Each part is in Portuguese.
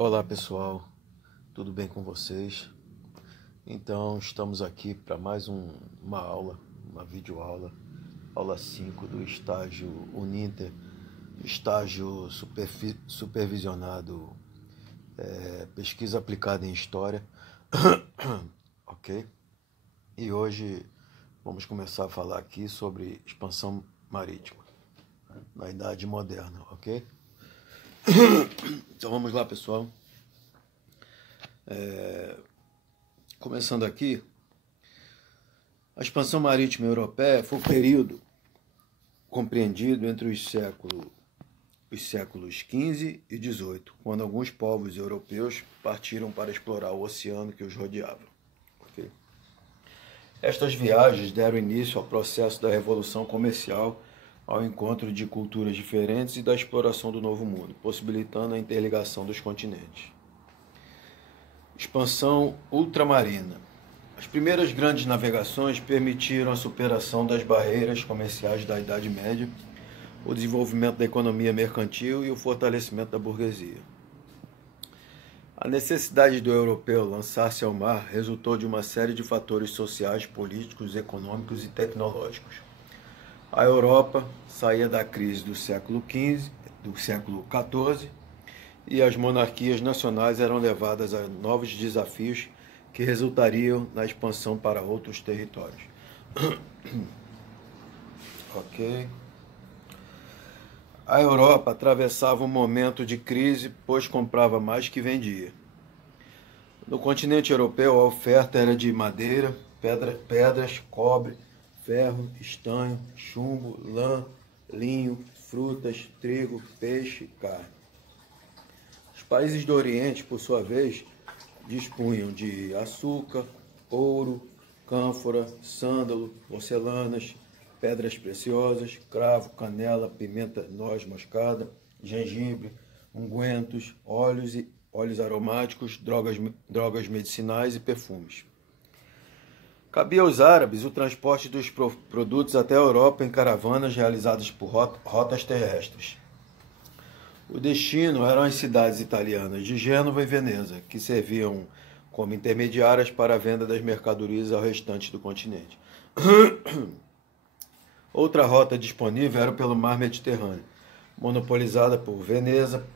Olá pessoal, tudo bem com vocês? Então estamos aqui para mais uma aula, uma videoaula, aula 5 do estágio Uninter, estágio supervisionado, pesquisa aplicada em História, ok? E hoje vamos começar a falar aqui sobre expansão marítima na Idade Moderna, ok? Então vamos lá, pessoal. Começando aqui, a expansão marítima europeia foi um período compreendido entre os séculos XV e XVIII, quando alguns povos europeus partiram para explorar o oceano que os rodeava. Okay? Estas viagens deram início ao processo da revolução comercial, ao encontro de culturas diferentes e da exploração do Novo Mundo, possibilitando a interligação dos continentes. Expansão ultramarina. As primeiras grandes navegações permitiram a superação das barreiras comerciais da Idade Média, o desenvolvimento da economia mercantil e o fortalecimento da burguesia. A necessidade do europeu lançar-se ao mar resultou de uma série de fatores sociais, políticos, econômicos e tecnológicos. A Europa saía da crise do século XV, e as monarquias nacionais eram levadas a novos desafios que resultariam na expansão para outros territórios. Ok. A Europa atravessava um momento de crise, pois comprava mais que vendia. No continente europeu, a oferta era de madeira, pedras, cobre, ferro, estanho, chumbo, lã, linho, frutas, trigo, peixe e carne. Os países do Oriente, por sua vez, dispunham de açúcar, ouro, cânfora, sândalo, porcelanas, pedras preciosas, cravo, canela, pimenta, noz moscada, gengibre, ungüentos, óleos aromáticos, drogas medicinais e perfumes. Cabia aos árabes o transporte dos produtos até a Europa em caravanas realizadas por rotas terrestres. O destino eram as cidades italianas de Gênova e Veneza, que serviam como intermediárias para a venda das mercadorias ao restante do continente. Outra rota disponível era pelo mar Mediterrâneo, monopolizada por Veneza,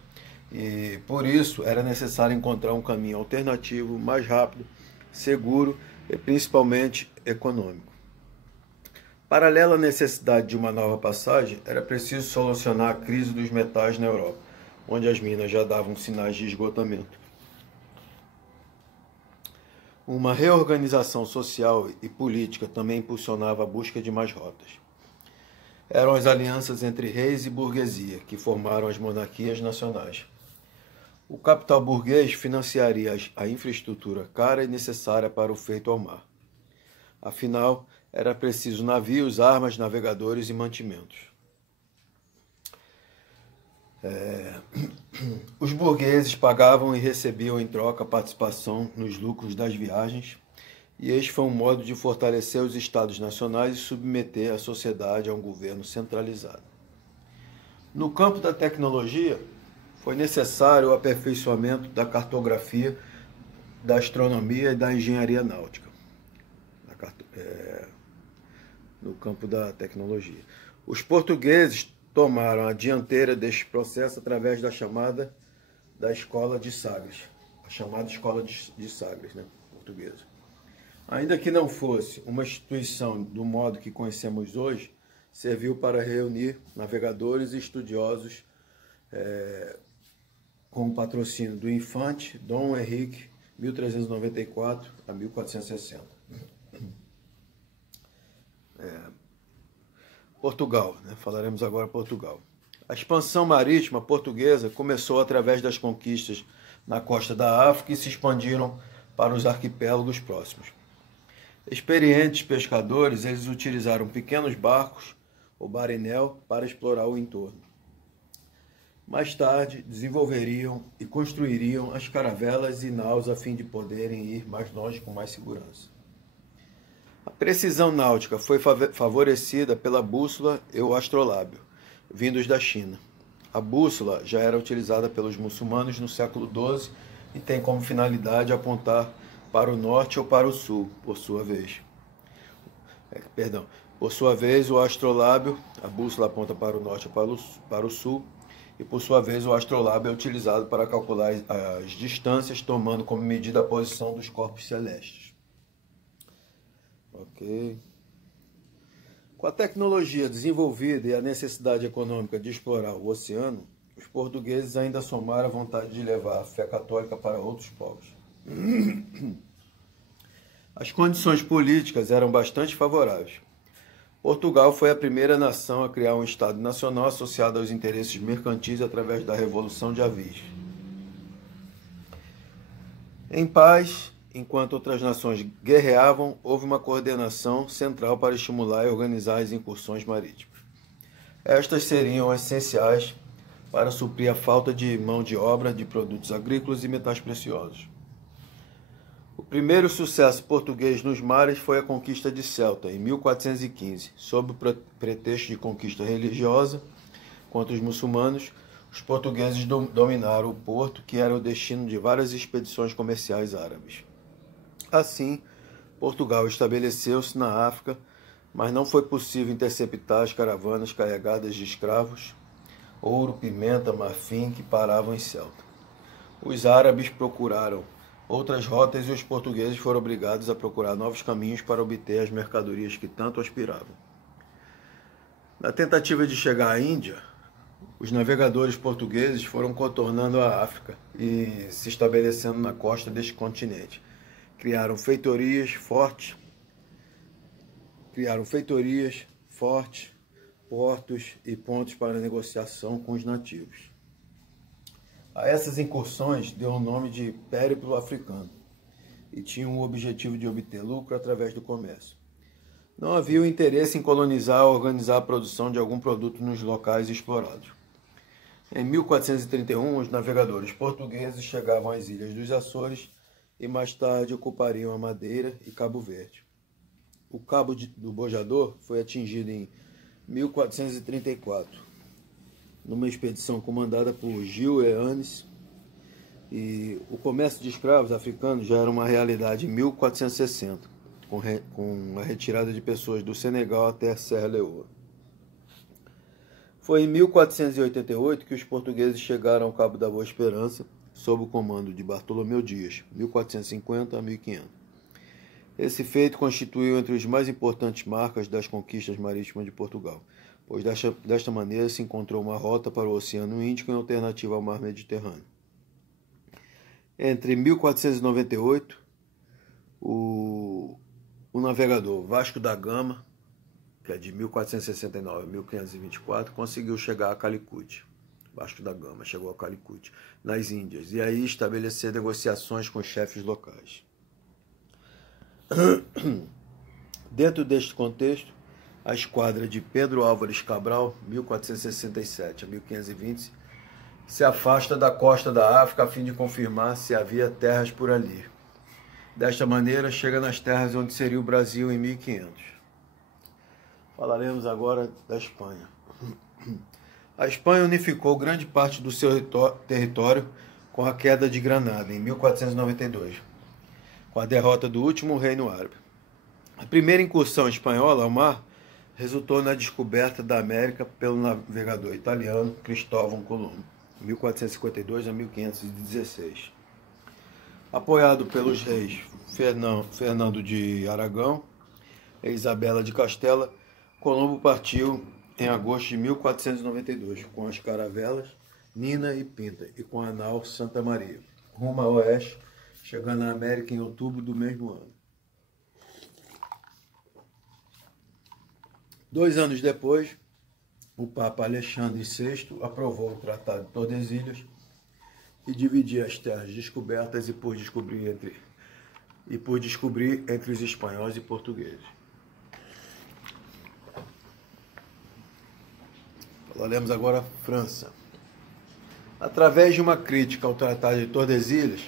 e por isso era necessário encontrar um caminho alternativo, mais rápido, seguro e principalmente econômico. Paralela à necessidade de uma nova passagem, era preciso solucionar a crise dos metais na Europa, onde as minas já davam sinais de esgotamento. Uma reorganização social e política também impulsionava a busca de mais rotas. Eram as alianças entre reis e burguesia que formaram as monarquias nacionais. O capital burguês financiaria a infraestrutura cara e necessária para o feito ao mar. Afinal, era preciso navios, armas, navegadores e mantimentos. Os burgueses pagavam e recebiam em troca participação nos lucros das viagens, e este foi um modo de fortalecer os estados nacionais e submeter a sociedade a um governo centralizado. No campo da tecnologia, foi necessário o aperfeiçoamento da cartografia, da astronomia e da engenharia náutica. No campo da tecnologia. Os portugueses tomaram a dianteira deste processo através da chamada da Escola de Sagres, a chamada Escola de Sagres, né, portuguesa. Ainda que não fosse uma instituição do modo que conhecemos hoje, serviu para reunir navegadores e estudiosos com o patrocínio do infante Dom Henrique, 1394 a 1460. Portugal, né? Falaremos agora Portugal. A expansão marítima portuguesa começou através das conquistas na costa da África e se expandiram para os arquipélagos próximos. Experientes pescadores, eles utilizaram pequenos barcos, ou barinel, para explorar o entorno. Mais tarde, desenvolveriam e construiriam as caravelas e naus a fim de poderem ir mais longe com mais segurança. A precisão náutica foi favorecida pela bússola e o astrolábio, vindos da China. A bússola já era utilizada pelos muçulmanos no século XII e tem como finalidade apontar para o norte ou para o sul, por sua vez. Por sua vez, o astrolábio, a bússola aponta para o norte ou para o sul, e por sua vez o astrolábio é utilizado para calcular as distâncias, tomando como medida a posição dos corpos celestes. Ok. Com a tecnologia desenvolvida e a necessidade econômica de explorar o oceano, os portugueses ainda somaram a vontade de levar a fé católica para outros povos. As condições políticas eram bastante favoráveis. Portugal foi a primeira nação a criar um Estado nacional associado aos interesses mercantis através da Revolução de Avis. Em paz, enquanto outras nações guerreavam, houve uma coordenação central para estimular e organizar as incursões marítimas. Estas seriam essenciais para suprir a falta de mão de obra, de produtos agrícolas e metais preciosos. O primeiro sucesso português nos mares foi a conquista de Ceuta, em 1415. Sob o pretexto de conquista religiosa contra os muçulmanos, os portugueses dominaram o porto, que era o destino de várias expedições comerciais árabes. Assim, Portugal estabeleceu-se na África, mas não foi possível interceptar as caravanas carregadas de escravos, ouro, pimenta, marfim, que paravam em Ceuta. Os árabes procuraram outras rotas e os portugueses foram obrigados a procurar novos caminhos para obter as mercadorias que tanto aspiravam. Na tentativa de chegar à Índia, os navegadores portugueses foram contornando a África e se estabelecendo na costa deste continente. Criaram feitorias fortes, portos e pontos para negociação com os nativos. A essas incursões deu o nome de Périplo Africano e tinham o objetivo de obter lucro através do comércio. Não havia o interesse em colonizar ou organizar a produção de algum produto nos locais explorados. Em 1431, os navegadores portugueses chegavam às ilhas dos Açores e mais tarde ocupariam a Madeira e Cabo Verde. O Cabo do Bojador foi atingido em 1434. Numa expedição comandada por Gil Eanes, e o comércio de escravos africanos já era uma realidade em 1460, com a retirada de pessoas do Senegal até a Serra Leoa. Foi em 1488 que os portugueses chegaram ao Cabo da Boa Esperança, sob o comando de Bartolomeu Dias, 1450 a 1500. Esse feito constituiu entre os mais importantes marcas das conquistas marítimas de Portugal, pois desta maneira se encontrou uma rota para o Oceano Índico em alternativa ao mar Mediterrâneo. Entre 1498, o navegador Vasco da Gama, que é de 1469 a 1524, conseguiu chegar a Calicut. Vasco da Gama chegou a Calicut, nas Índias, e aí estabelecer negociações com os chefes locais. Dentro deste contexto, a esquadra de Pedro Álvares Cabral, 1467 a 1520, se afasta da costa da África a fim de confirmar se havia terras por ali. Desta maneira, chega nas terras onde seria o Brasil em 1500. Falaremos agora da Espanha. A Espanha unificou grande parte do seu território com a queda de Granada, em 1492, com a derrota do último reino árabe. A primeira incursão espanhola ao mar resultou na descoberta da América pelo navegador italiano Cristóvão Colombo, 1452 a 1516. Apoiado pelos reis Fernando de Aragão e Isabela de Castela, Colombo partiu em agosto de 1492 com as caravelas Nina e Pinta e com a nau Santa Maria, rumo a oeste, chegando na América em outubro do mesmo ano. 2 anos depois, o Papa Alexandre VI aprovou o Tratado de Tordesilhas e dividia as terras descobertas e por descobrir entre os espanhóis e portugueses. Falaremos agora França. Através de uma crítica ao Tratado de Tordesilhas,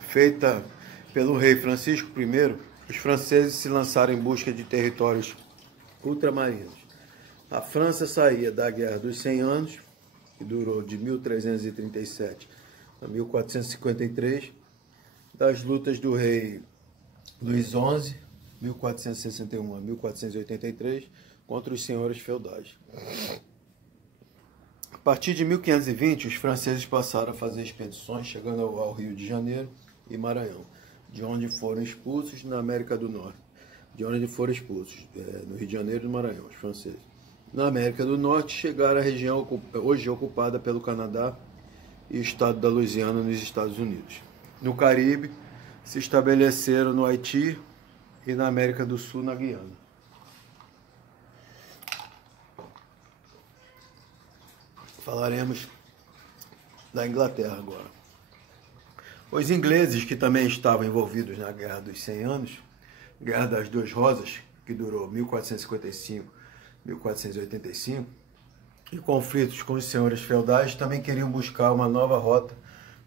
feita pelo rei Francisco I, os franceses se lançaram em busca de territórios ultramarinos. A França saía da Guerra dos 100 Anos que durou de 1337 a 1453, das lutas do rei Luís XI, 1461 a 1483, contra os senhores feudais. A partir de 1520, os franceses passaram a fazer expedições, chegando ao Rio de Janeiro e Maranhão, de onde foram expulsos na América do Norte, no Rio de Janeiro e no Maranhão, os franceses. Na América do Norte, chegaram à região hoje ocupada pelo Canadá e o estado da Louisiana, nos Estados Unidos. No Caribe, se estabeleceram no Haiti e na América do Sul, na Guiana. Falaremos da Inglaterra agora. Os ingleses, que também estavam envolvidos na Guerra dos 100 Anos, Guerra das Duas Rosas, que durou 1455, e conflitos com os senhores feudais, também queriam buscar uma nova rota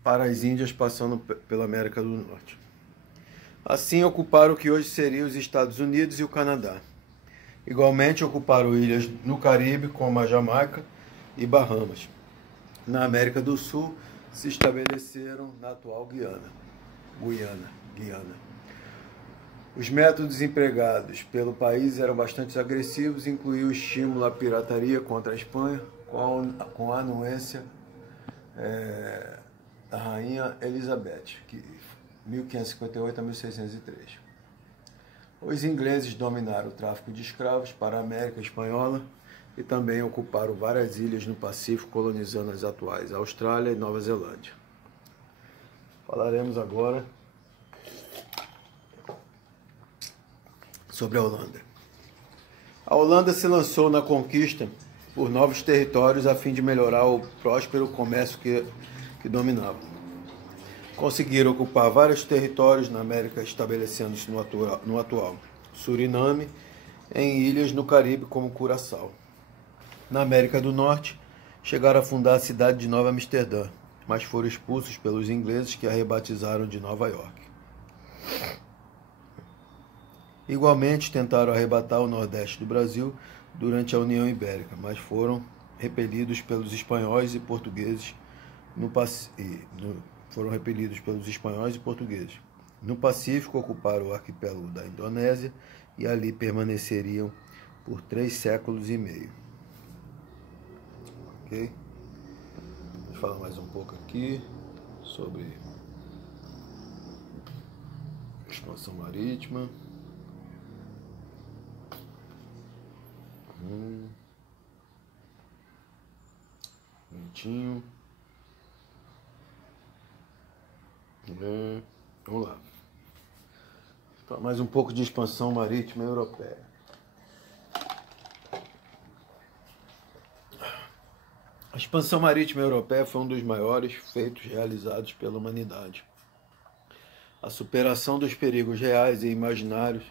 para as Índias, passando pela América do Norte. Assim, ocuparam o que hoje seriam os Estados Unidos e o Canadá. Igualmente, ocuparam ilhas no Caribe, como a Jamaica e Bahamas. Na América do Sul, se estabeleceram na atual Guiana. Os métodos empregados pelo país eram bastante agressivos, incluindo o estímulo à pirataria contra a Espanha, com a anuência da Rainha Elizabeth, 1558 a 1603. Os ingleses dominaram o tráfico de escravos para a América Espanhola e também ocuparam várias ilhas no Pacífico, colonizando as atuais Austrália e Nova Zelândia. Falaremos agora sobre a Holanda. A Holanda se lançou na conquista por novos territórios a fim de melhorar o próspero comércio que dominava. Conseguiram ocupar vários territórios na América, estabelecendo-se no atual Suriname, em ilhas no Caribe como Curaçao. Na América do Norte, chegaram a fundar a cidade de Nova Amsterdã, mas foram expulsos pelos ingleses, que a rebatizaram de Nova York. Igualmente, tentaram arrebatar o Nordeste do Brasil durante a União Ibérica, mas foram repelidos pelos espanhóis e portugueses no Pacífico, ocuparam o arquipélago da Indonésia e ali permaneceriam por 3 séculos e meio. Ok? Vou falar mais um pouco aqui sobre expansão marítima. Bonitinho. Vamos lá. Falar mais um pouco de expansão marítima europeia. A expansão marítima europeia foi um dos maiores feitos realizados pela humanidade. A superação dos perigos reais e imaginários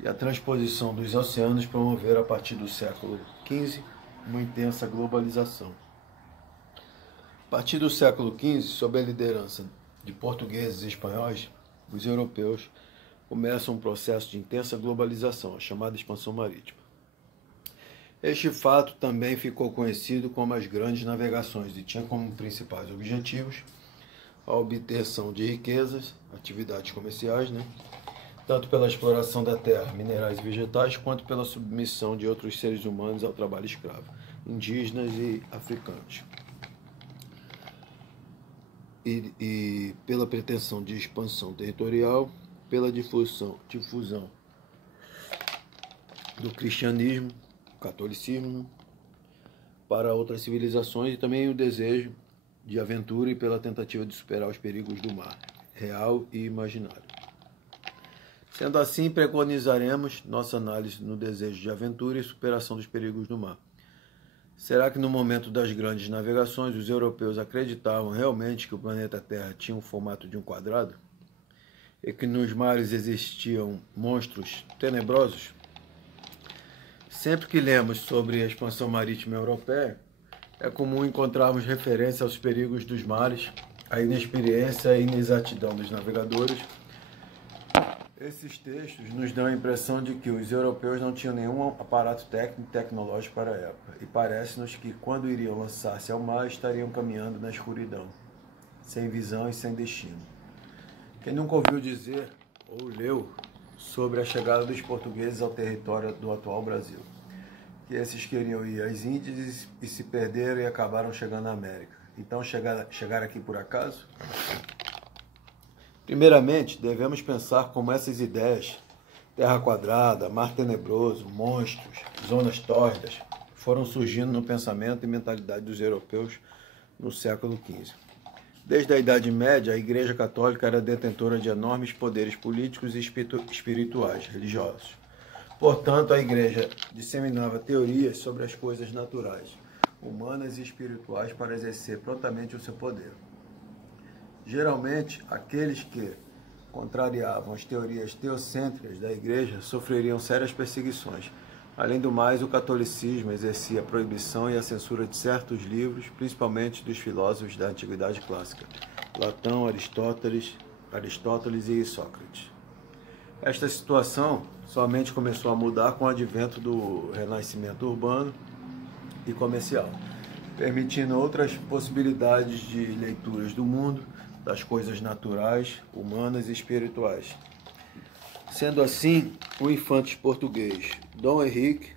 e a transposição dos oceanos promoveram, a partir do século XV, uma intensa globalização. A partir do século XV, sob a liderança de portugueses e espanhóis, os europeus começam um processo de intensa globalização, a chamada expansão marítima. Este fato também ficou conhecido como as grandes navegações e tinha como principais objetivos a obtenção de riquezas, atividades comerciais, tanto pela exploração da terra, minerais e vegetais, quanto pela submissão de outros seres humanos ao trabalho escravo, indígenas e africanos. E pela pretensão de expansão territorial, pela difusão do cristianismo, catolicismo, para outras civilizações, e também o desejo de aventura e pela tentativa de superar os perigos do mar, real e imaginário. Sendo assim, preconizaremos nossa análise no desejo de aventura e superação dos perigos do mar. Será que no momento das grandes navegações os europeus acreditavam realmente que o planeta Terra tinha o formato de um quadrado? E que nos mares existiam monstros tenebrosos? Sempre que lemos sobre a expansão marítima europeia, é comum encontrarmos referência aos perigos dos mares, à inexperiência e inexatidão dos navegadores, Esses textos nos dão a impressão de que os europeus não tinham nenhum aparato técnico e tecnológico para a época, e parece-nos que, quando iriam lançar-se ao mar, estariam caminhando na escuridão, sem visão e sem destino. Quem nunca ouviu dizer ou leu sobre a chegada dos portugueses ao território do atual Brasil? Que esses queriam ir às Índias e se perderam e acabaram chegando à América. Então chegaram aqui por acaso? Primeiramente, devemos pensar como essas ideias, terra quadrada, mar tenebroso, monstros, zonas tórridas, foram surgindo no pensamento e mentalidade dos europeus no século XV. Desde a Idade Média, a Igreja Católica era detentora de enormes poderes políticos e espirituais, religiosos. Portanto, a Igreja disseminava teorias sobre as coisas naturais, humanas e espirituais para exercer prontamente o seu poder. Geralmente, aqueles que contrariavam as teorias teocêntricas da Igreja sofreriam sérias perseguições. Além do mais, o catolicismo exercia a proibição e a censura de certos livros, principalmente dos filósofos da Antiguidade Clássica, Platão, Aristóteles e Sócrates. Esta situação somente começou a mudar com o advento do renascimento urbano e comercial, permitindo outras possibilidades de leituras do mundo, das coisas naturais, humanas e espirituais. Sendo assim, o infante português Dom Henrique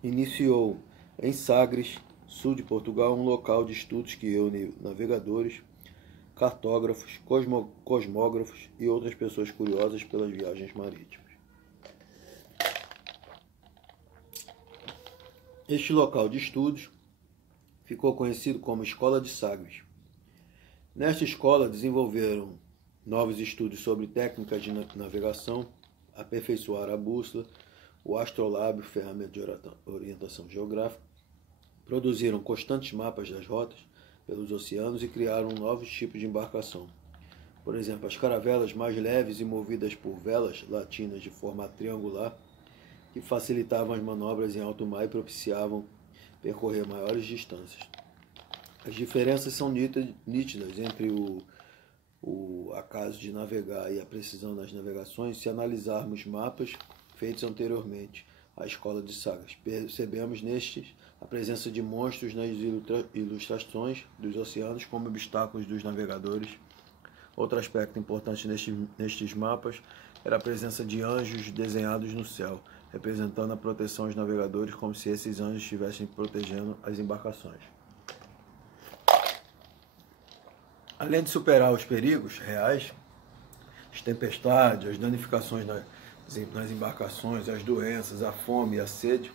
iniciou em Sagres, sul de Portugal, um local de estudos que reúne navegadores, cartógrafos, cosmógrafos e outras pessoas curiosas pelas viagens marítimas. Este local de estudos ficou conhecido como Escola de Sagres. Nesta escola desenvolveram novos estudos sobre técnicas de navegação, aperfeiçoaram a bússola, o astrolábio, ferramenta de orientação geográfica, produziram constantes mapas das rotas pelos oceanos e criaram novos tipos de embarcação. Por exemplo, as caravelas mais leves e movidas por velas latinas de forma triangular, que facilitavam as manobras em alto mar e propiciavam percorrer maiores distâncias. As diferenças são nítidas entre o acaso de navegar e a precisão nas navegações se analisarmos mapas feitos anteriormente à Escola de Sagres. Percebemos nestes a presença de monstros nas ilustrações dos oceanos como obstáculos dos navegadores. Outro aspecto importante nestes mapas era a presença de anjos desenhados no céu, representando a proteção aos navegadores como se esses anjos estivessem protegendo as embarcações. Além de superar os perigos reais, as tempestades, as danificações nas embarcações, as doenças, a fome e a sede,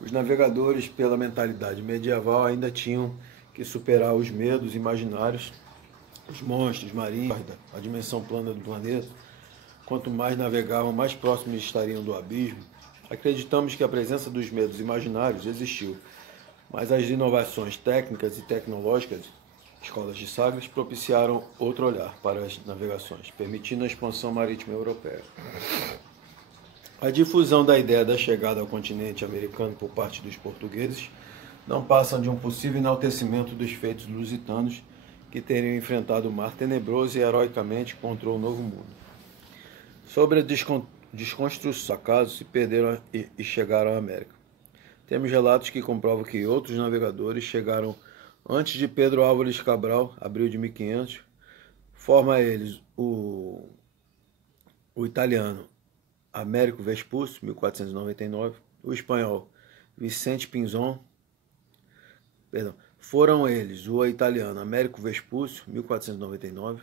os navegadores, pela mentalidade medieval, ainda tinham que superar os medos imaginários, os monstros marinhos, a dimensão plana do planeta. Quanto mais navegavam, mais próximos estariam do abismo. Acreditamos que a presença dos medos imaginários existiu, mas as inovações técnicas e tecnológicas, escolas de Sagres, propiciaram outro olhar para as navegações, permitindo a expansão marítima europeia. A difusão da ideia da chegada ao continente americano por parte dos portugueses não passa de um possível enaltecimento dos feitos lusitanos que teriam enfrentado o mar tenebroso e heroicamente contra o Novo Mundo. Sobre a desconstrução, acaso se perderam e chegaram à América. Temos relatos que comprovam que outros navegadores chegaram antes de Pedro Álvares Cabral, abril de 1500, forma eles o italiano Américo Vespucci, 1499, o espanhol Vicente Pinzon, foram eles o italiano Américo Vespucci, 1499,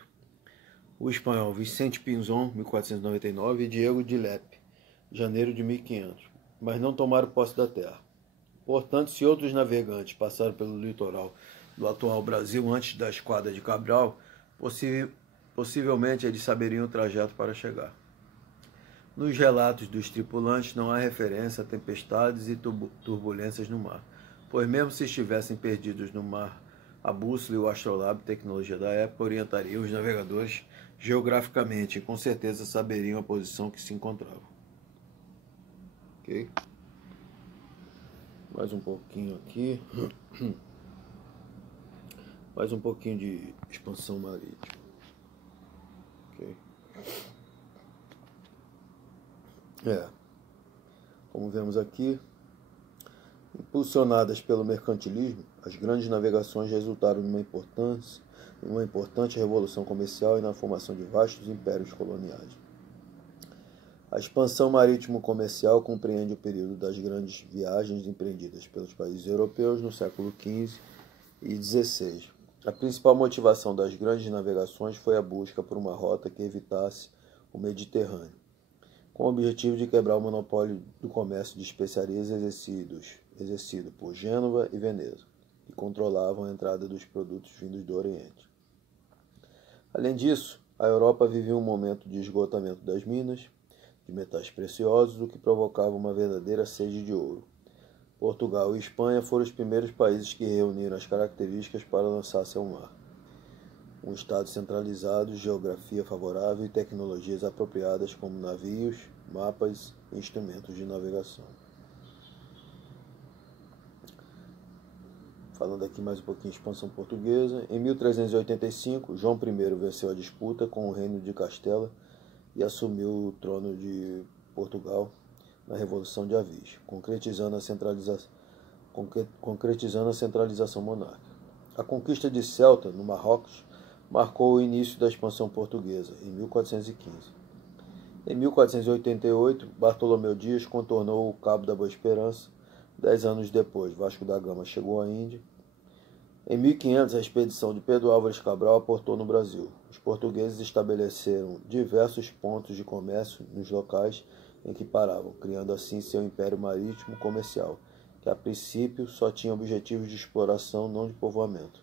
o espanhol Vicente Pinzon, 1499, e Diego de Lepe, janeiro de 1500, mas não tomaram posse da terra. Portanto, se outros navegantes passaram pelo litoral do atual Brasil antes da esquadra de Cabral, possivelmente eles saberiam o trajeto para chegar. Nos relatos dos tripulantes não há referência a tempestades e turbulências no mar, pois mesmo se estivessem perdidos no mar, a bússola e o astrolábio, tecnologia da época, orientariam os navegadores geograficamente e com certeza saberiam a posição que se encontravam. Ok? Mais um pouquinho aqui. Mais um pouquinho de expansão marítima. Ok? Como vemos aqui, impulsionadas pelo mercantilismo, as grandes navegações resultaram numa importante revolução comercial e na formação de vastos impérios coloniais. A expansão marítimo-comercial compreende o período das grandes viagens empreendidas pelos países europeus no século XV e XVI. A principal motivação das grandes navegações foi a busca por uma rota que evitasse o Mediterrâneo, com o objetivo de quebrar o monopólio do comércio de especiarias exercido por Gênova e Veneza, que controlavam a entrada dos produtos vindos do Oriente. Além disso, a Europa vivia um momento de esgotamento das minas de metais preciosos, o que provocava uma verdadeira sede de ouro. Portugal e Espanha foram os primeiros países que reuniram as características para lançar-se ao mar. Um estado centralizado, geografia favorável e tecnologias apropriadas como navios, mapas e instrumentos de navegação. Falando aqui mais um pouquinho de expansão portuguesa. Em 1385, João I venceu a disputa com o reino de Castela e assumiu o trono de Portugal na Revolução de Avis, concretizando a centralização monárquica. A conquista de Ceuta, no Marrocos, marcou o início da expansão portuguesa, em 1415. Em 1488, Bartolomeu Dias contornou o Cabo da Boa Esperança. 10 anos depois, Vasco da Gama chegou à Índia. Em 1500, a expedição de Pedro Álvares Cabral aportou no Brasil. Os portugueses estabeleceram diversos pontos de comércio nos locais em que paravam, criando assim seu império marítimo comercial, que a princípio só tinha objetivos de exploração, não de povoamento.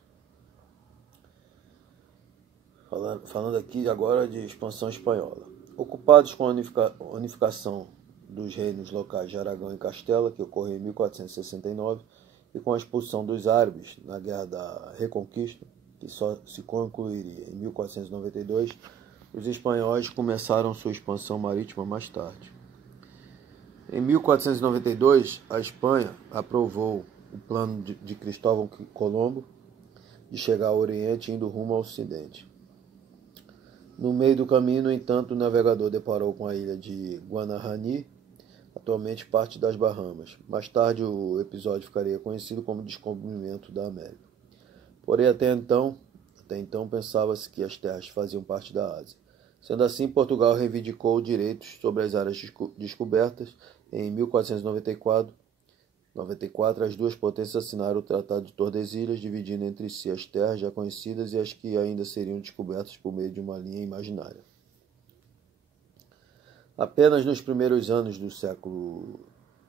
Falando aqui agora de expansão espanhola. Ocupados com a unificação dos reinos locais de Aragão e Castela, que ocorreu em 1469, e com a expulsão dos árabes na Guerra da Reconquista, que só se concluiria em 1492, os espanhóis começaram sua expansão marítima mais tarde. Em 1492, a Espanha aprovou o plano de Cristóvão Colombo de chegar ao Oriente indo rumo ao Ocidente. No meio do caminho, no entanto, o navegador deparou com a ilha de Guanahani, atualmente parte das Bahamas. Mais tarde, o episódio ficaria conhecido como Descobrimento da América. Porém, até então pensava-se que as terras faziam parte da Ásia. Sendo assim, Portugal reivindicou direitos sobre as áreas descobertas. Em 1494, as duas potências assinaram o Tratado de Tordesilhas, dividindo entre si as terras já conhecidas e as que ainda seriam descobertas por meio de uma linha imaginária. Apenas nos primeiros anos do século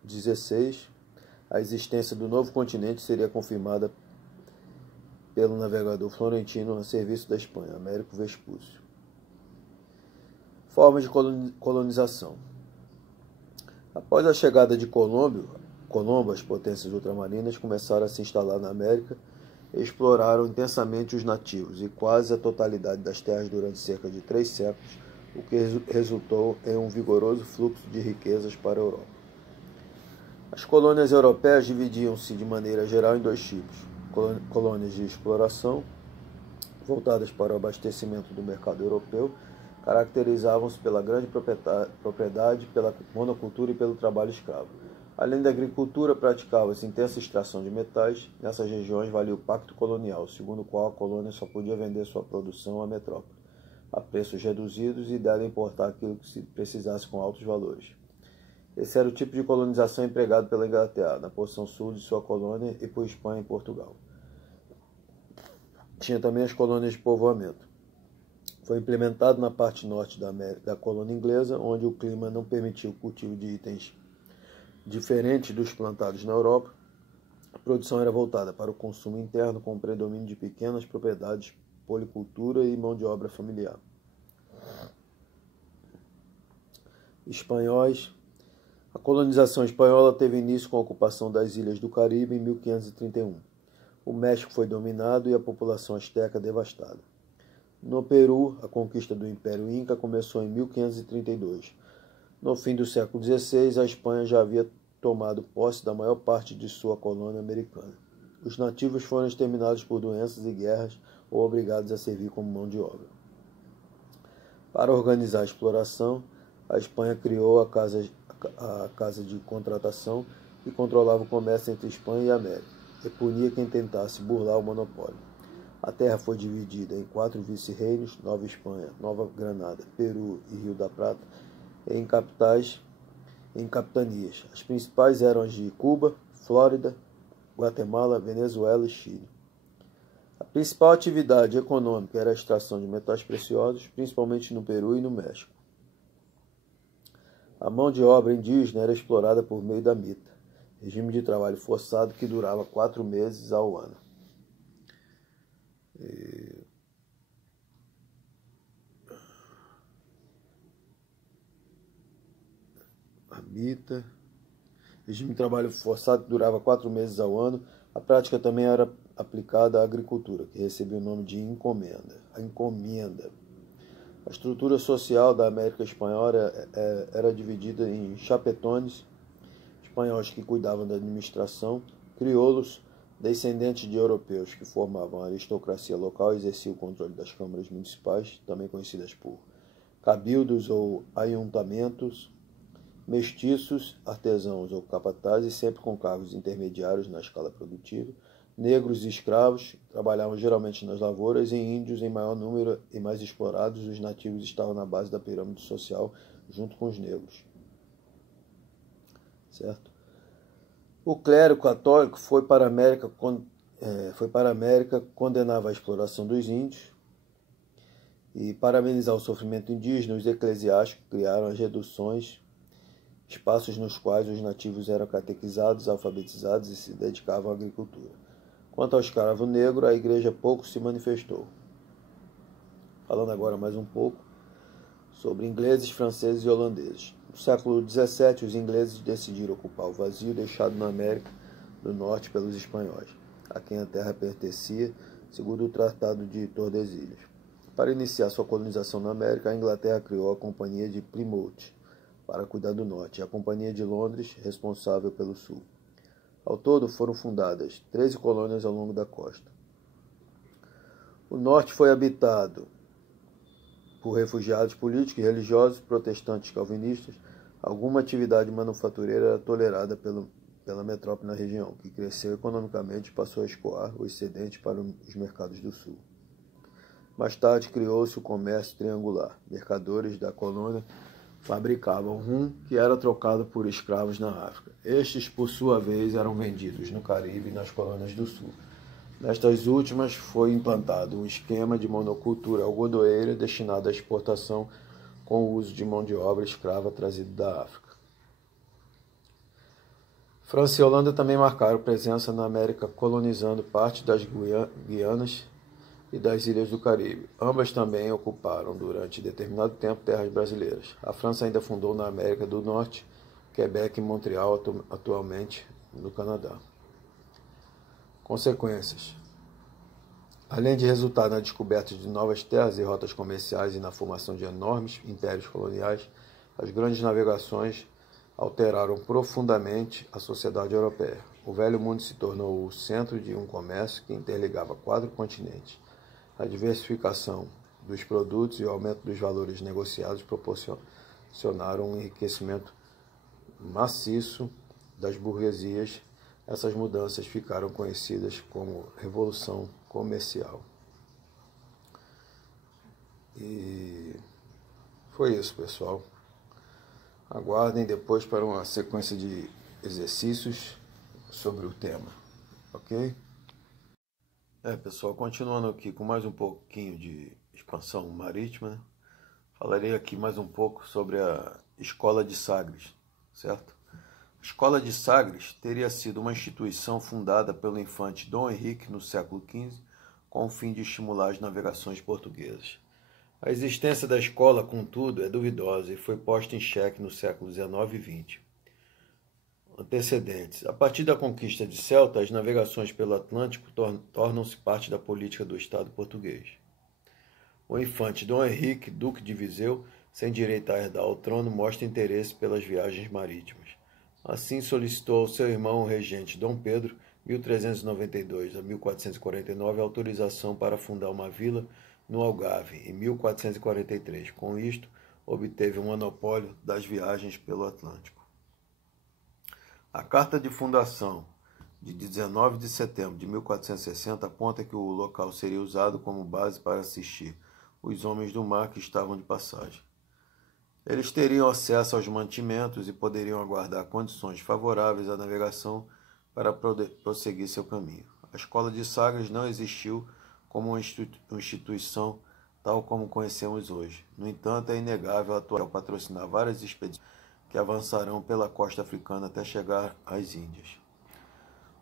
XVI, a existência do novo continente seria confirmada pelo navegador florentino a serviço da Espanha, Américo Vespúcio. Formas de colonização. Após a chegada de Colombo, as potências ultramarinas começaram a se instalar na América e exploraram intensamente os nativos e quase a totalidade das terras durante cerca de 3 séculos, o que resultou em um vigoroso fluxo de riquezas para a Europa. As colônias europeias dividiam-se de maneira geral em 2 tipos: colônias de exploração, voltadas para o abastecimento do mercado europeu, caracterizavam-se pela grande propriedade, pela monocultura e pelo trabalho escravo. Além da agricultura, praticava-se intensa extração de metais. Nessas regiões valia o Pacto Colonial, segundo o qual a colônia só podia vender sua produção à metrópole, a preços reduzidos, e dela importar aquilo que se precisasse com altos valores. Esse era o tipo de colonização empregado pela Inglaterra, na porção sul de sua colônia, e por Espanha e Portugal. Tinha também as colônias de povoamento. Foi implementado na parte norte da colônia inglesa, onde o clima não permitia o cultivo de itens diferentes dos plantados na Europa. A produção era voltada para o consumo interno, com o predomínio de pequenas propriedades, policultura e mão de obra familiar. Espanhóis. A colonização espanhola teve início com a ocupação das ilhas do Caribe em 1531. O México foi dominado e a população asteca devastada. No Peru, a conquista do Império Inca começou em 1532. No fim do século XVI, a Espanha já havia tomado posse da maior parte de sua colônia americana. Os nativos foram exterminados por doenças e guerras ou obrigados a servir como mão de obra. Para organizar a exploração, a Espanha criou a casa de contratação e controlava o comércio entre Espanha e América, e punia quem tentasse burlar o monopólio. A terra foi dividida em 4 vice-reinos: Nova Espanha, Nova Granada, Peru e Rio da Prata, em capitanias. As principais eram as de Cuba, Flórida, Guatemala, Venezuela e Chile. A principal atividade econômica era a extração de metais preciosos, principalmente no Peru e no México. A mão de obra indígena era explorada por meio da mita, regime de trabalho forçado que durava 4 meses ao ano. A mita, regime de trabalho forçado que durava 4 meses ao ano. A prática também era aplicada à agricultura, que recebia o nome de encomenda. A encomenda. A estrutura social da América Espanhola era dividida em chapetones, espanhóis que cuidavam da administração, crioulos, descendentes de europeus que formavam a aristocracia local e exerciam o controle das câmaras municipais, também conhecidas por cabildos ou ayuntamentos, mestiços, artesãos ou capatazes, sempre com cargos intermediários na escala produtiva, negros e escravos trabalhavam geralmente nas lavouras, e índios em maior número e mais explorados. Os nativos estavam na base da pirâmide social junto com os negros. Certo? O clero católico foi para a América, condenava a exploração dos índios, e para amenizar o sofrimento indígena, os eclesiásticos criaram as reduções, espaços nos quais os nativos eram catequizados, alfabetizados e se dedicavam à agricultura. Quanto ao escravo negro, a igreja pouco se manifestou. Falando agora mais um pouco sobre ingleses, franceses e holandeses. No século XVII, os ingleses decidiram ocupar o vazio deixado na América do Norte pelos espanhóis, a quem a terra pertencia, segundo o Tratado de Tordesilhas. Para iniciar sua colonização na América, a Inglaterra criou a Companhia de Plymouth para cuidar do Norte, e a Companhia de Londres, responsável pelo Sul. Ao todo, foram fundadas 13 colônias ao longo da costa. O norte foi habitado por refugiados políticos e religiosos, protestantes calvinistas. Alguma atividade manufatureira era tolerada pela metrópole na região, que cresceu economicamente e passou a escoar o excedente para os mercados do sul. Mais tarde, criou-se o comércio triangular. Mercadores da colônia fabricavam rum, que era trocado por escravos na África. Estes, por sua vez, eram vendidos no Caribe e nas colônias do Sul. Nestas últimas, foi implantado um esquema de monocultura algodoeira destinado à exportação com o uso de mão de obra escrava trazida da África. França e Holanda também marcaram presença na América, colonizando parte das Guianas e das ilhas do Caribe. Ambas também ocuparam, durante determinado tempo, terras brasileiras. A França ainda fundou na América do Norte, Quebec e Montreal, atualmente no Canadá. Consequências. Além de resultar na descoberta de novas terras e rotas comerciais e na formação de enormes impérios coloniais, as grandes navegações alteraram profundamente a sociedade europeia. O Velho Mundo se tornou o centro de um comércio que interligava 4 continentes. A diversificação dos produtos e o aumento dos valores negociados proporcionaram um enriquecimento maciço das burguesias. Essas mudanças ficaram conhecidas como Revolução Comercial. E foi isso, pessoal. Aguardem depois para uma sequência de exercícios sobre o tema, ok? Pessoal, continuando aqui com mais um pouquinho de expansão marítima, né? Falarei aqui mais um pouco sobre a Escola de Sagres, certo? A Escola de Sagres teria sido uma instituição fundada pelo infante Dom Henrique no século XV, com o fim de estimular as navegações portuguesas. A existência da escola, contudo, é duvidosa e foi posta em xeque no século XIX e XX. Antecedentes. A partir da conquista de Celta, as navegações pelo Atlântico tornam-se parte da política do Estado português. O infante Dom Henrique, duque de Viseu, sem direito a herdar o trono, mostra interesse pelas viagens marítimas. Assim, solicitou ao seu irmão, o regente Dom Pedro, 1392 a 1449, autorização para fundar uma vila no Algarve, em 1443. Com isto, obteve um monopólio das viagens pelo Atlântico. A carta de fundação de 19 de setembro de 1460 aponta que o local seria usado como base para assistir os homens do mar que estavam de passagem. Eles teriam acesso aos mantimentos e poderiam aguardar condições favoráveis à navegação para prosseguir seu caminho. A escola de Sagres não existiu como uma instituição tal como conhecemos hoje. No entanto, é inegável atuar patrocinar várias expedições que avançarão pela costa africana até chegar às Índias.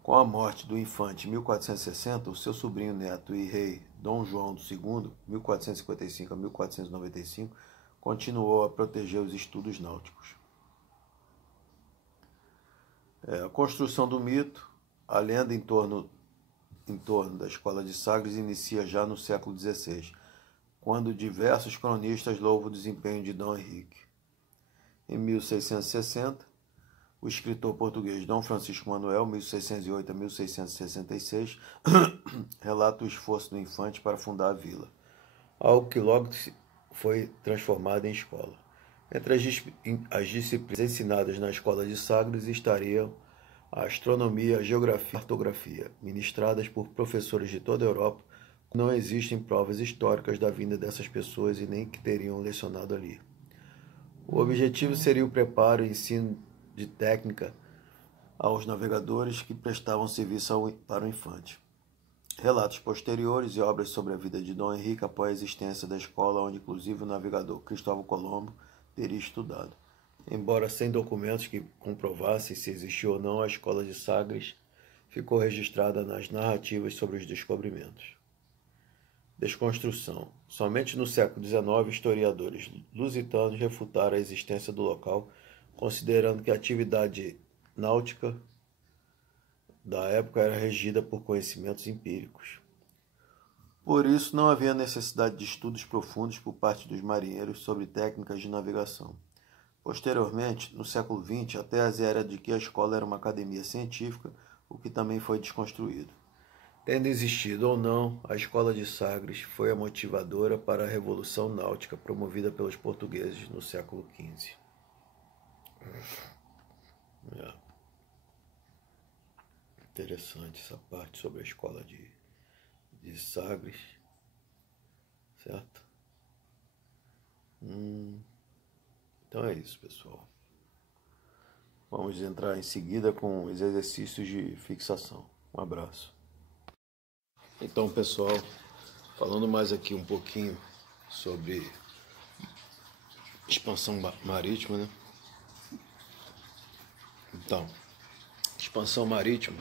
Com a morte do infante em 1460, o seu sobrinho neto e rei Dom João II, 1455 a 1495, continuou a proteger os estudos náuticos. A construção do mito, a lenda em torno da escola de Sagres inicia já no século XVI, quando diversos cronistas louvam o desempenho de Dom Henrique. Em 1660, o escritor português Dom Francisco Manuel, 1608 a 1666, relata o esforço do infante para fundar a vila, algo que logo foi transformado em escola. Entre as disciplinas ensinadas na escola de Sagres estariam a astronomia, a geografia e a cartografia, ministradas por professores de toda a Europa. Não existem provas históricas da vinda dessas pessoas e nem que teriam lecionado ali. O objetivo seria o preparo e ensino de técnica aos navegadores que prestavam serviço para o infante. Relatos posteriores e obras sobre a vida de Dom Henrique apoiam a existência da escola, onde inclusive o navegador Cristóvão Colombo teria estudado. Embora sem documentos que comprovassem se existiu ou não, a escola de Sagres ficou registrada nas narrativas sobre os descobrimentos. Desconstrução. Somente no século XIX, historiadores lusitanos refutaram a existência do local, considerando que a atividade náutica da época era regida por conhecimentos empíricos. Por isso, não havia necessidade de estudos profundos por parte dos marinheiros sobre técnicas de navegação. Posteriormente, no século XX, a tese era de que a escola era uma academia científica, o que também foi desconstruído. Tendo existido ou não, a escola de Sagres foi a motivadora para a Revolução Náutica promovida pelos portugueses no século XV. Interessante essa parte sobre a escola de Sagres, certo? Então é isso, pessoal. Vamos entrar em seguida com os exercícios de fixação. Um abraço. Então, pessoal, falando mais aqui um pouquinho sobre expansão marítima, né? Então, expansão marítima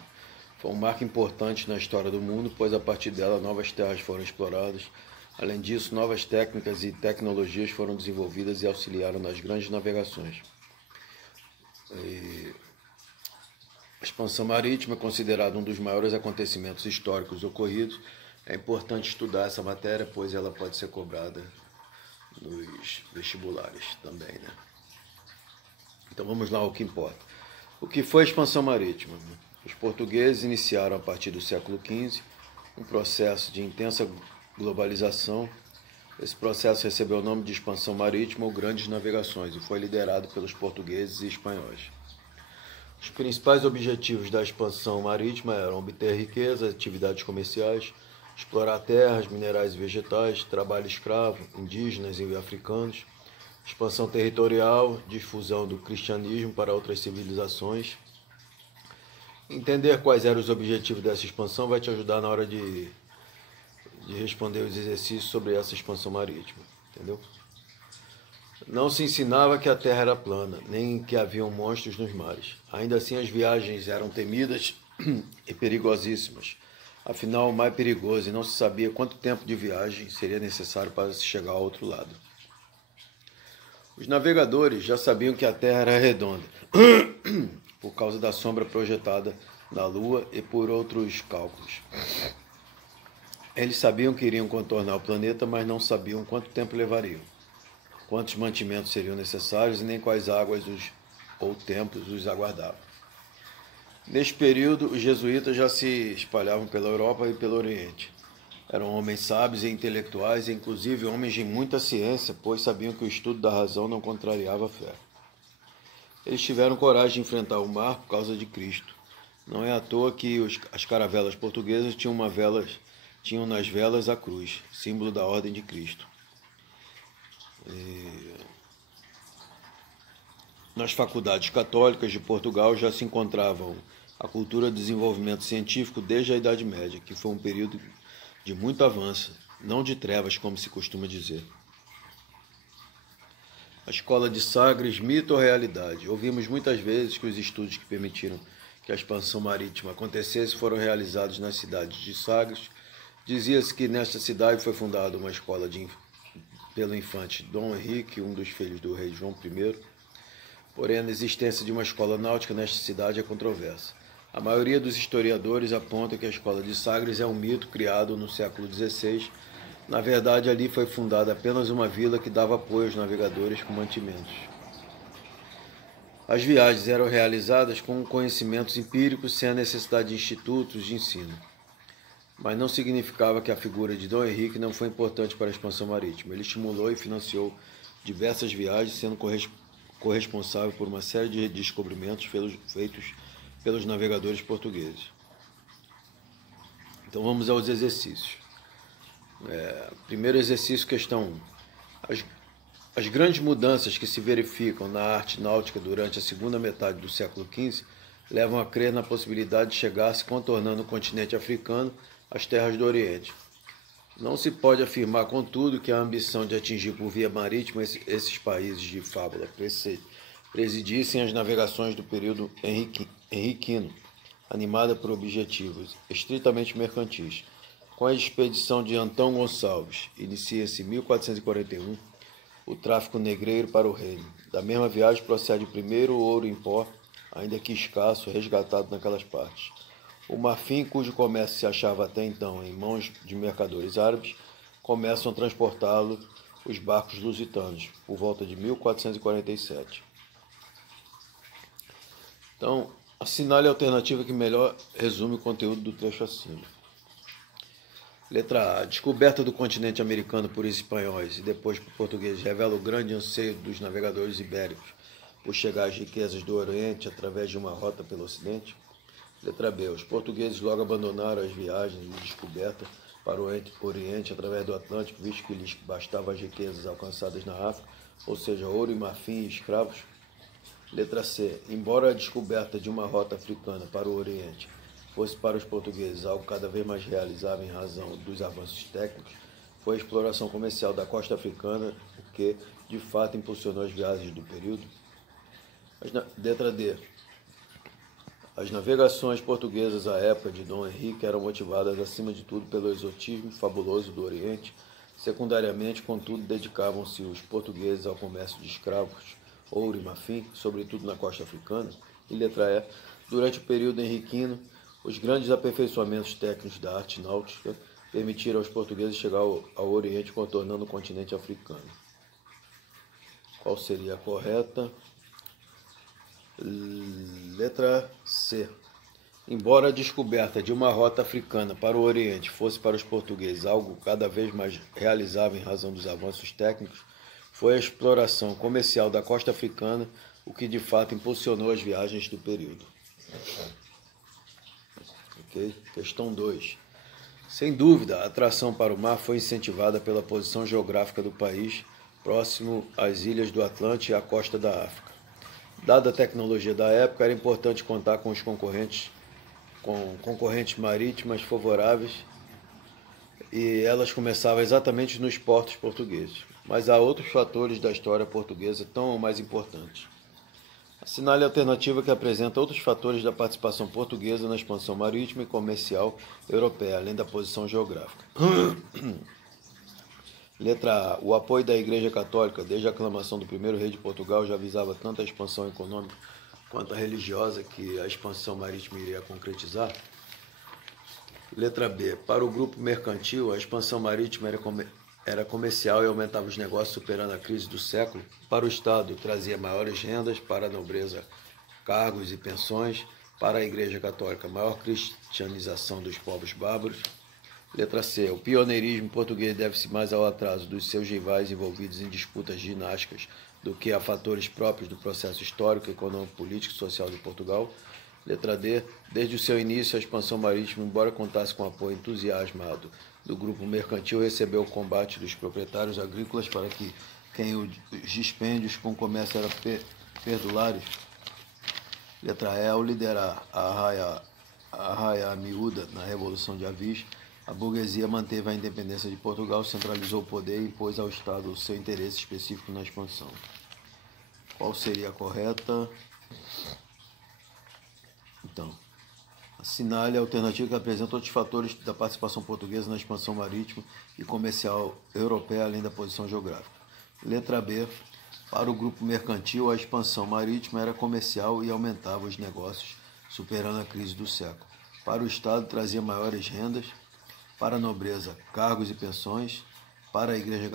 foi um marco importante na história do mundo, pois a partir dela novas terras foram exploradas. Além disso, novas técnicas e tecnologias foram desenvolvidas e auxiliaram nas grandes navegações. A expansão marítima é considerada um dos maiores acontecimentos históricos ocorridos. É importante estudar essa matéria, pois ela pode ser cobrada nos vestibulares também, né? Então vamos lá ao que importa. O que foi a expansão marítima? Os portugueses iniciaram a partir do século XV um processo de intensa globalização. Esse processo recebeu o nome de expansão marítima ou grandes navegações e foi liderado pelos portugueses e espanhóis. Os principais objetivos da expansão marítima eram obter riqueza, atividades comerciais, explorar terras, minerais e vegetais, trabalho escravo, indígenas e africanos, expansão territorial, difusão do cristianismo para outras civilizações. Entender quais eram os objetivos dessa expansão vai te ajudar na hora de responder os exercícios sobre essa expansão marítima, entendeu? Não se ensinava que a terra era plana, nem que haviam monstros nos mares. Ainda assim, as viagens eram temidas e perigosíssimas. Afinal, o mar é perigoso e não se sabia quanto tempo de viagem seria necessário para se chegar ao outro lado. Os navegadores já sabiam que a terra era redonda, por causa da sombra projetada na Lua e por outros cálculos. Eles sabiam que iriam contornar o planeta, mas não sabiam quanto tempo levariam, quantos mantimentos seriam necessários e nem quais águas ou tempos os aguardavam. Neste período, os jesuítas já se espalhavam pela Europa e pelo Oriente. Eram homens sábios e intelectuais, e inclusive homens de muita ciência, pois sabiam que o estudo da razão não contrariava a fé. Eles tiveram coragem de enfrentar o mar por causa de Cristo. Não é à toa que as caravelas portuguesas tinham nas velas a cruz, símbolo da ordem de Cristo. Nas faculdades católicas de Portugal já se encontravam a cultura do desenvolvimento científico desde a Idade Média, que foi um período de muito avanço, não de trevas, como se costuma dizer. A escola de Sagres, mito ou realidade? Ouvimos muitas vezes que os estudos que permitiram que a expansão marítima acontecesse foram realizados nas cidades de Sagres. Dizia-se que nesta cidade foi fundada uma escola pelo infante Dom Henrique, um dos filhos do rei João I. Porém, a existência de uma escola náutica nesta cidade é controversa. A maioria dos historiadores aponta que a escola de Sagres é um mito criado no século XVI. Na verdade, ali foi fundada apenas uma vila que dava apoio aos navegadores com mantimentos. As viagens eram realizadas com conhecimentos empíricos sem a necessidade de institutos de ensino. Mas não significava que a figura de Dom Henrique não foi importante para a expansão marítima. Ele estimulou e financiou diversas viagens, sendo corresponsável por uma série de descobrimentos feitos pelos navegadores portugueses. Então vamos aos exercícios. Primeiro exercício, questão 1. As grandes mudanças que se verificam na arte náutica durante a segunda metade do século XV levam a crer na possibilidade de chegar-se contornando o continente africano às terras do Oriente. Não se pode afirmar, contudo, que a ambição de atingir por via marítima esses países de fábula presidissem as navegações do período henriquino, animada por objetivos estritamente mercantis. Com a expedição de Antão Gonçalves, inicia-se em 1441 o tráfico negreiro para o reino. Da mesma viagem procede o primeiro ouro em pó, ainda que escasso, resgatado naquelas partes. O marfim, cujo comércio se achava até então em mãos de mercadores árabes, começam a transportá-lo os barcos lusitanos, por volta de 1447. Então, assinale a alternativa que melhor resume o conteúdo do trecho acima. Letra A. A descoberta do continente americano por espanhóis e depois por portugueses revela o grande anseio dos navegadores ibéricos por chegar às riquezas do Oriente através de uma rota pelo Ocidente. Letra B. Os portugueses logo abandonaram as viagens de descoberta para o Oriente através do Atlântico, visto que lhes bastavam as riquezas alcançadas na África, ou seja, ouro e marfim e escravos. Letra C. Embora a descoberta de uma rota africana para o Oriente fosse para os portugueses algo cada vez mais realizável em razão dos avanços técnicos, foi a exploração comercial da costa africana o que, de fato, impulsionou as viagens do período. Letra D. As navegações portuguesas à época de Dom Henrique eram motivadas, acima de tudo, pelo exotismo fabuloso do Oriente. Secundariamente, contudo, dedicavam-se os portugueses ao comércio de escravos, ouro e marfim, sobretudo na costa africana. E letra E. Durante o período henriquino, os grandes aperfeiçoamentos técnicos da arte náutica permitiram aos portugueses chegar ao Oriente contornando o continente africano. Qual seria a correta? Letra C. Embora a descoberta de uma rota africana para o Oriente fosse para os portugueses algo cada vez mais realizável em razão dos avanços técnicos, foi a exploração comercial da costa africana o que de fato impulsionou as viagens do período. Questão 2. Sem dúvida, a atração para o mar foi incentivada pela posição geográfica do país, próximo às ilhas do Atlântico e à costa da África. Dada a tecnologia da época, era importante contar com concorrentes marítimas favoráveis, e elas começavam exatamente nos portos portugueses. Mas há outros fatores da história portuguesa tão ou mais importantes. Assinale a alternativa que apresenta outros fatores da participação portuguesa na expansão marítima e comercial europeia, além da posição geográfica. Letra A. O apoio da Igreja Católica, desde a aclamação do primeiro rei de Portugal, já visava tanto a expansão econômica quanto a religiosa que a expansão marítima iria concretizar. Letra B. Para o grupo mercantil, a expansão marítima era comercial e aumentava os negócios, superando a crise do século. Para o Estado, trazia maiores rendas, para a nobreza, cargos e pensões. Para a Igreja Católica, maior cristianização dos povos bárbaros. Letra C. O pioneirismo português deve-se mais ao atraso dos seus rivais envolvidos em disputas dinásticas do que a fatores próprios do processo histórico, econômico, político e social de Portugal. Letra D. Desde o seu início, a expansão marítima, embora contasse com apoio entusiasmado do grupo mercantil, recebeu o combate dos proprietários agrícolas para que quem os dispêndios com o comércio eram perdulares. Letra E. Ao liderar a arraia miúda na Revolução de Avis, a burguesia manteve a independência de Portugal, centralizou o poder e impôs ao Estado o seu interesse específico na expansão. Qual seria a correta? Então, assinale a alternativa que apresenta outros fatores da participação portuguesa na expansão marítima e comercial europeia, além da posição geográfica. Letra B. Para o grupo mercantil, a expansão marítima era comercial e aumentava os negócios, superando a crise do século. Para o Estado, trazia maiores rendas. Para a nobreza, cargos e pensões. Para a Igreja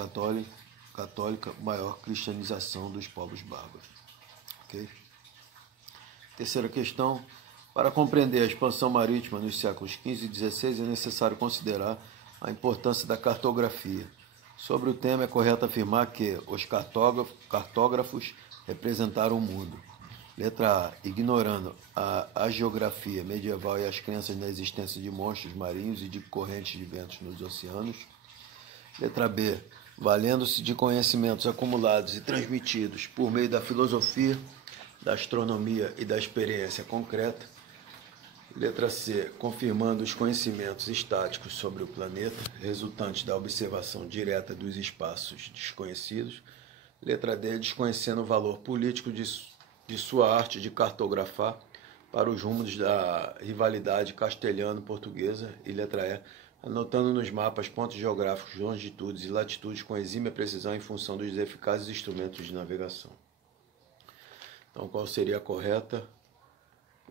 Católica, maior cristianização dos povos bárbaros. Okay? Terceira questão. Para compreender a expansão marítima nos séculos XV e XVI, é necessário considerar a importância da cartografia. Sobre o tema, é correto afirmar que os cartógrafos representaram o mundo. Letra A. Ignorando a geografia medieval e as crenças na existência de monstros marinhos e de correntes de ventos nos oceanos. Letra B. Valendo-se de conhecimentos acumulados e transmitidos por meio da filosofia, da astronomia e da experiência concreta. Letra C. Confirmando os conhecimentos estáticos sobre o planeta, resultantes da observação direta dos espaços desconhecidos. Letra D. Desconhecendo o valor político de sua arte de cartografar para os rumos da rivalidade castelhano-portuguesa. E letra E. Anotando nos mapas pontos geográficos, longitudes e latitudes com exímia precisão em função dos eficazes instrumentos de navegação. Então, qual seria a correta?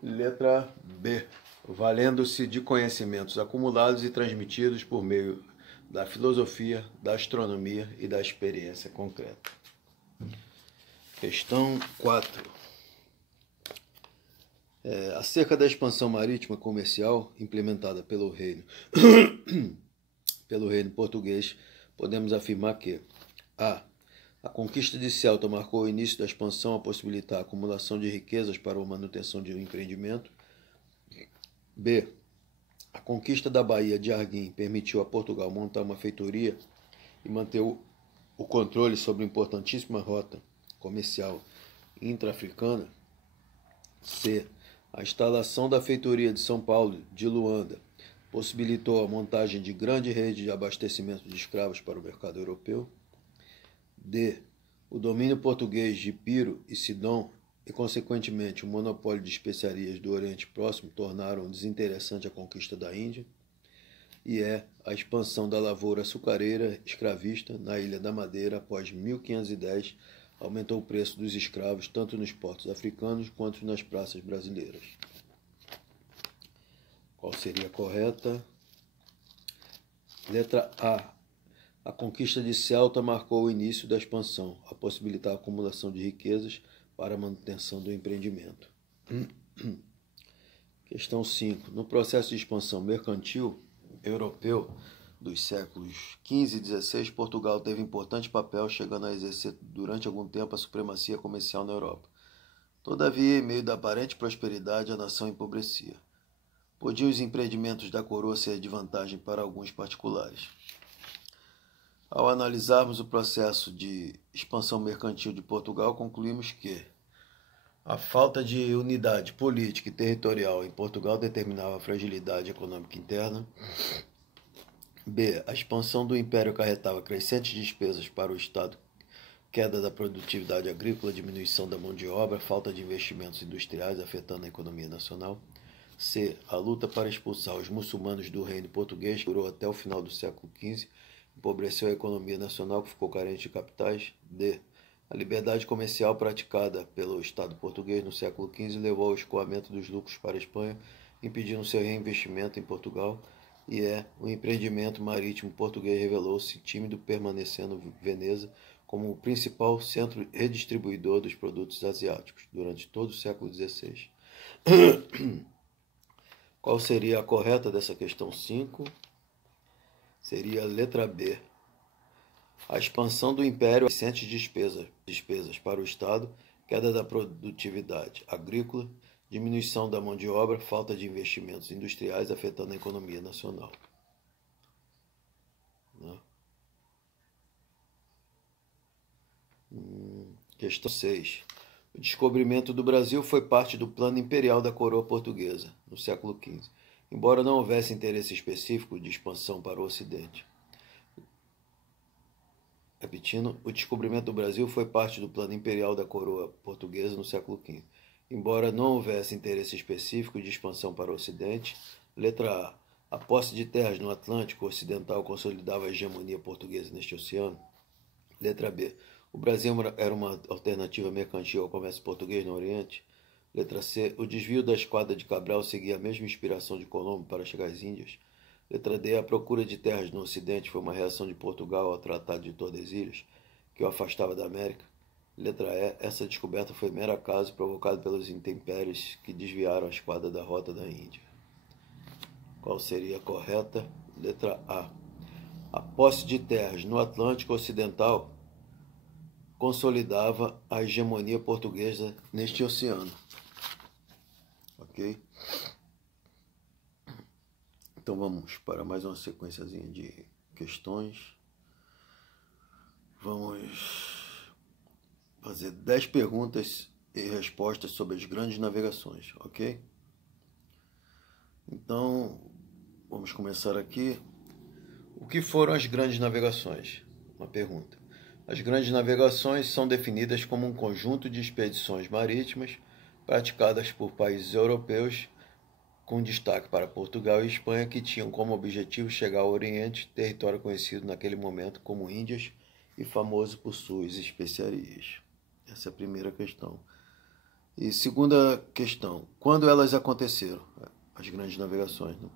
Letra B. Valendo-se de conhecimentos acumulados e transmitidos por meio da filosofia, da astronomia e da experiência concreta. Questão 4. Acerca da expansão marítima comercial implementada pelo reino português, podemos afirmar que a conquista de Ceuta marcou o início da expansão a possibilitar a acumulação de riquezas para a manutenção de um empreendimento. B. A conquista da Baía de Arguim permitiu a Portugal montar uma feitoria e manter o controle sobre a importantíssima rota comercial intra-africana. C. A instalação da feitoria de São Paulo de Luanda possibilitou a montagem de grande rede de abastecimento de escravos para o mercado europeu. D. O domínio português de Piro e Sidom e, consequentemente, o monopólio de especiarias do Oriente Próximo tornaram desinteressante a conquista da Índia. E E. A expansão da lavoura açucareira escravista na Ilha da Madeira após 1510 aumentou o preço dos escravos tanto nos portos africanos quanto nas praças brasileiras. Qual seria a correta? Letra A. A conquista de Ceuta marcou o início da expansão, a possibilitar a acumulação de riquezas para a manutenção do empreendimento. Questão 5. No processo de expansão mercantil europeu dos séculos XV e XVI, Portugal teve importante papel, chegando a exercer durante algum tempo a supremacia comercial na Europa. Todavia, em meio da aparente prosperidade, a nação empobrecia. Podiam os empreendimentos da coroa ser de vantagem para alguns particulares. Ao analisarmos o processo de expansão mercantil de Portugal, concluímos que a falta de unidade política e territorial em Portugal determinava a fragilidade econômica interna. B. A expansão do Império acarretava crescentes despesas para o Estado, queda da produtividade agrícola, diminuição da mão de obra, falta de investimentos industriais afetando a economia nacional. C. A luta para expulsar os muçulmanos do reino português durou até o final do século XV, empobreceu a economia nacional, que ficou carente de capitais. D. A liberdade comercial praticada pelo Estado português no século XV levou ao escoamento dos lucros para a Espanha, impedindo seu reinvestimento em Portugal. E o empreendimento marítimo português revelou-se tímido, permanecendo Veneza como o principal centro redistribuidor dos produtos asiáticos durante todo o século XVI. Qual seria a correta dessa questão 5? Seria a letra B. A expansão do império, crescentes despesas para o Estado, queda da produtividade agrícola, diminuição da mão de obra, falta de investimentos industriais afetando a economia nacional. Questão 6. O descobrimento do Brasil foi parte do plano imperial da coroa portuguesa, no século XV, embora não houvesse interesse específico de expansão para o Ocidente. Repetindo, o descobrimento do Brasil foi parte do plano imperial da coroa portuguesa no século XV, embora não houvesse interesse específico de expansão para o Ocidente. Letra A. A posse de terras no Atlântico Ocidental consolidava a hegemonia portuguesa neste oceano. Letra B. O Brasil era uma alternativa mercantil ao comércio português no Oriente. Letra C. O desvio da esquadra de Cabral seguia a mesma inspiração de Colombo para chegar às Índias. Letra D. A procura de terras no Ocidente foi uma reação de Portugal ao Tratado de Tordesilhas, que o afastava da América. Letra E. Essa descoberta foi mero acaso provocado pelos intempéries que desviaram a esquadra da rota da Índia. Qual seria a correta? Letra A. A posse de terras no Atlântico Ocidental consolidava a hegemonia portuguesa neste oceano. Ok? Então vamos para mais uma sequenciazinha de questões. Vamos fazer 10 perguntas e respostas sobre as grandes navegações, ok? Então, vamos começar aqui. O que foram as grandes navegações? Uma pergunta. As grandes navegações são definidas como um conjunto de expedições marítimas praticadas por países europeus, com destaque para Portugal e Espanha, que tinham como objetivo chegar ao Oriente, território conhecido naquele momento como Índias e famoso por suas especiarias. Essa é a primeira questão. E segunda questão, quando elas aconteceram, as grandes navegações, né?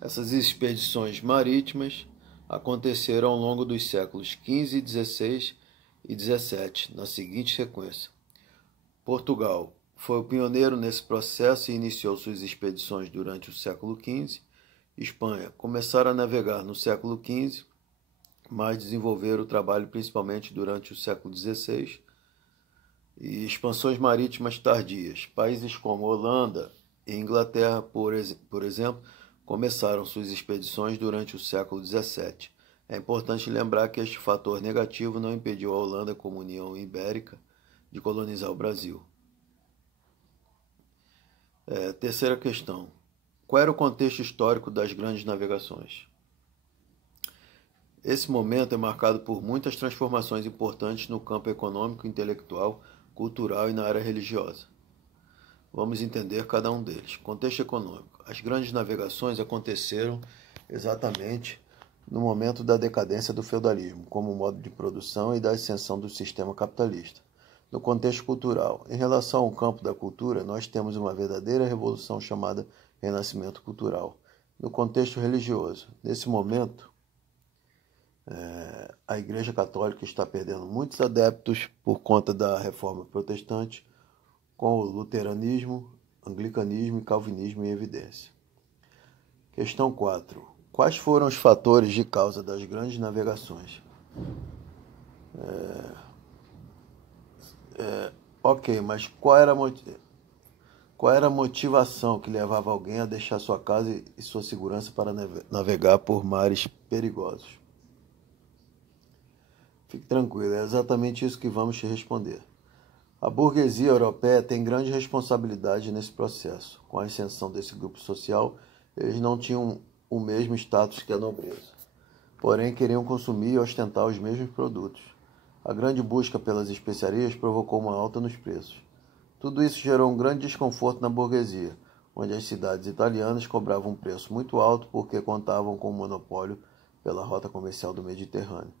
Essas expedições marítimas aconteceram ao longo dos séculos XV, XVI e XVII, na seguinte sequência. Portugal foi o pioneiro nesse processo e iniciou suas expedições durante o século XV. Espanha começaram a navegar no século XV, mas desenvolveram o trabalho principalmente durante o século XVI. E expansões marítimas tardias. Países como Holanda e Inglaterra, por exemplo, começaram suas expedições durante o século XVII. É importante lembrar que este fator negativo não impediu a Holanda, como União Ibérica, de colonizar o Brasil. Terceira questão. Qual era o contexto histórico das grandes navegações? Esse momento é marcado por muitas transformações importantes no campo econômico, intelectual, cultural e na área religiosa. Vamos entender cada um deles. Contexto econômico. As grandes navegações aconteceram exatamente no momento da decadência do feudalismo, como modo de produção e da ascensão do sistema capitalista. No contexto cultural, em relação ao campo da cultura, nós temos uma verdadeira revolução chamada Renascimento Cultural. No contexto religioso, nesse momento, a Igreja Católica está perdendo muitos adeptos por conta da Reforma Protestante, com o luteranismo, anglicanismo e calvinismo em evidência. Questão 4. Quais foram os fatores de causa das grandes navegações? Ok, mas qual era a motivação que levava alguém a deixar sua casa e sua segurança para navegar por mares perigosos? Fique tranquilo, é exatamente isso que vamos te responder. A burguesia europeia tem grande responsabilidade nesse processo. Com a ascensão desse grupo social, eles não tinham o mesmo status que a nobreza. Porém, queriam consumir e ostentar os mesmos produtos. A grande busca pelas especiarias provocou uma alta nos preços. Tudo isso gerou um grande desconforto na burguesia, onde as cidades italianas cobravam um preço muito alto porque contavam com o monopólio pela rota comercial do Mediterrâneo.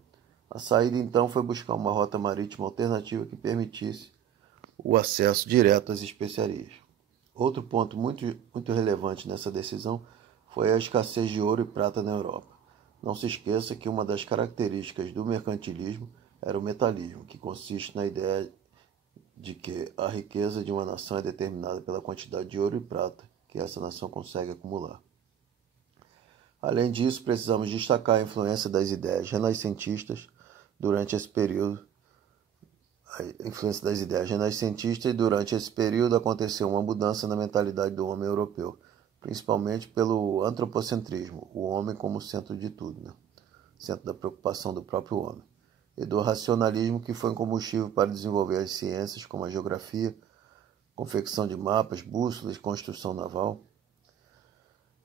A saída, então, foi buscar uma rota marítima alternativa que permitisse o acesso direto às especiarias. Outro ponto muito relevante nessa decisão foi a escassez de ouro e prata na Europa. Não se esqueça que uma das características do mercantilismo era o metalismo, que consiste na ideia de que a riqueza de uma nação é determinada pela quantidade de ouro e prata que essa nação consegue acumular. Além disso, precisamos destacar a influência das ideias renascentistas durante esse período, a influência das ideias renascentistas, e durante esse período aconteceu uma mudança na mentalidade do homem europeu, principalmente pelo antropocentrismo, o homem como centro de tudo, né? Centro da preocupação do próprio homem, e do racionalismo, que foi um combustível para desenvolver as ciências como a geografia, confecção de mapas, bússolas e construção naval.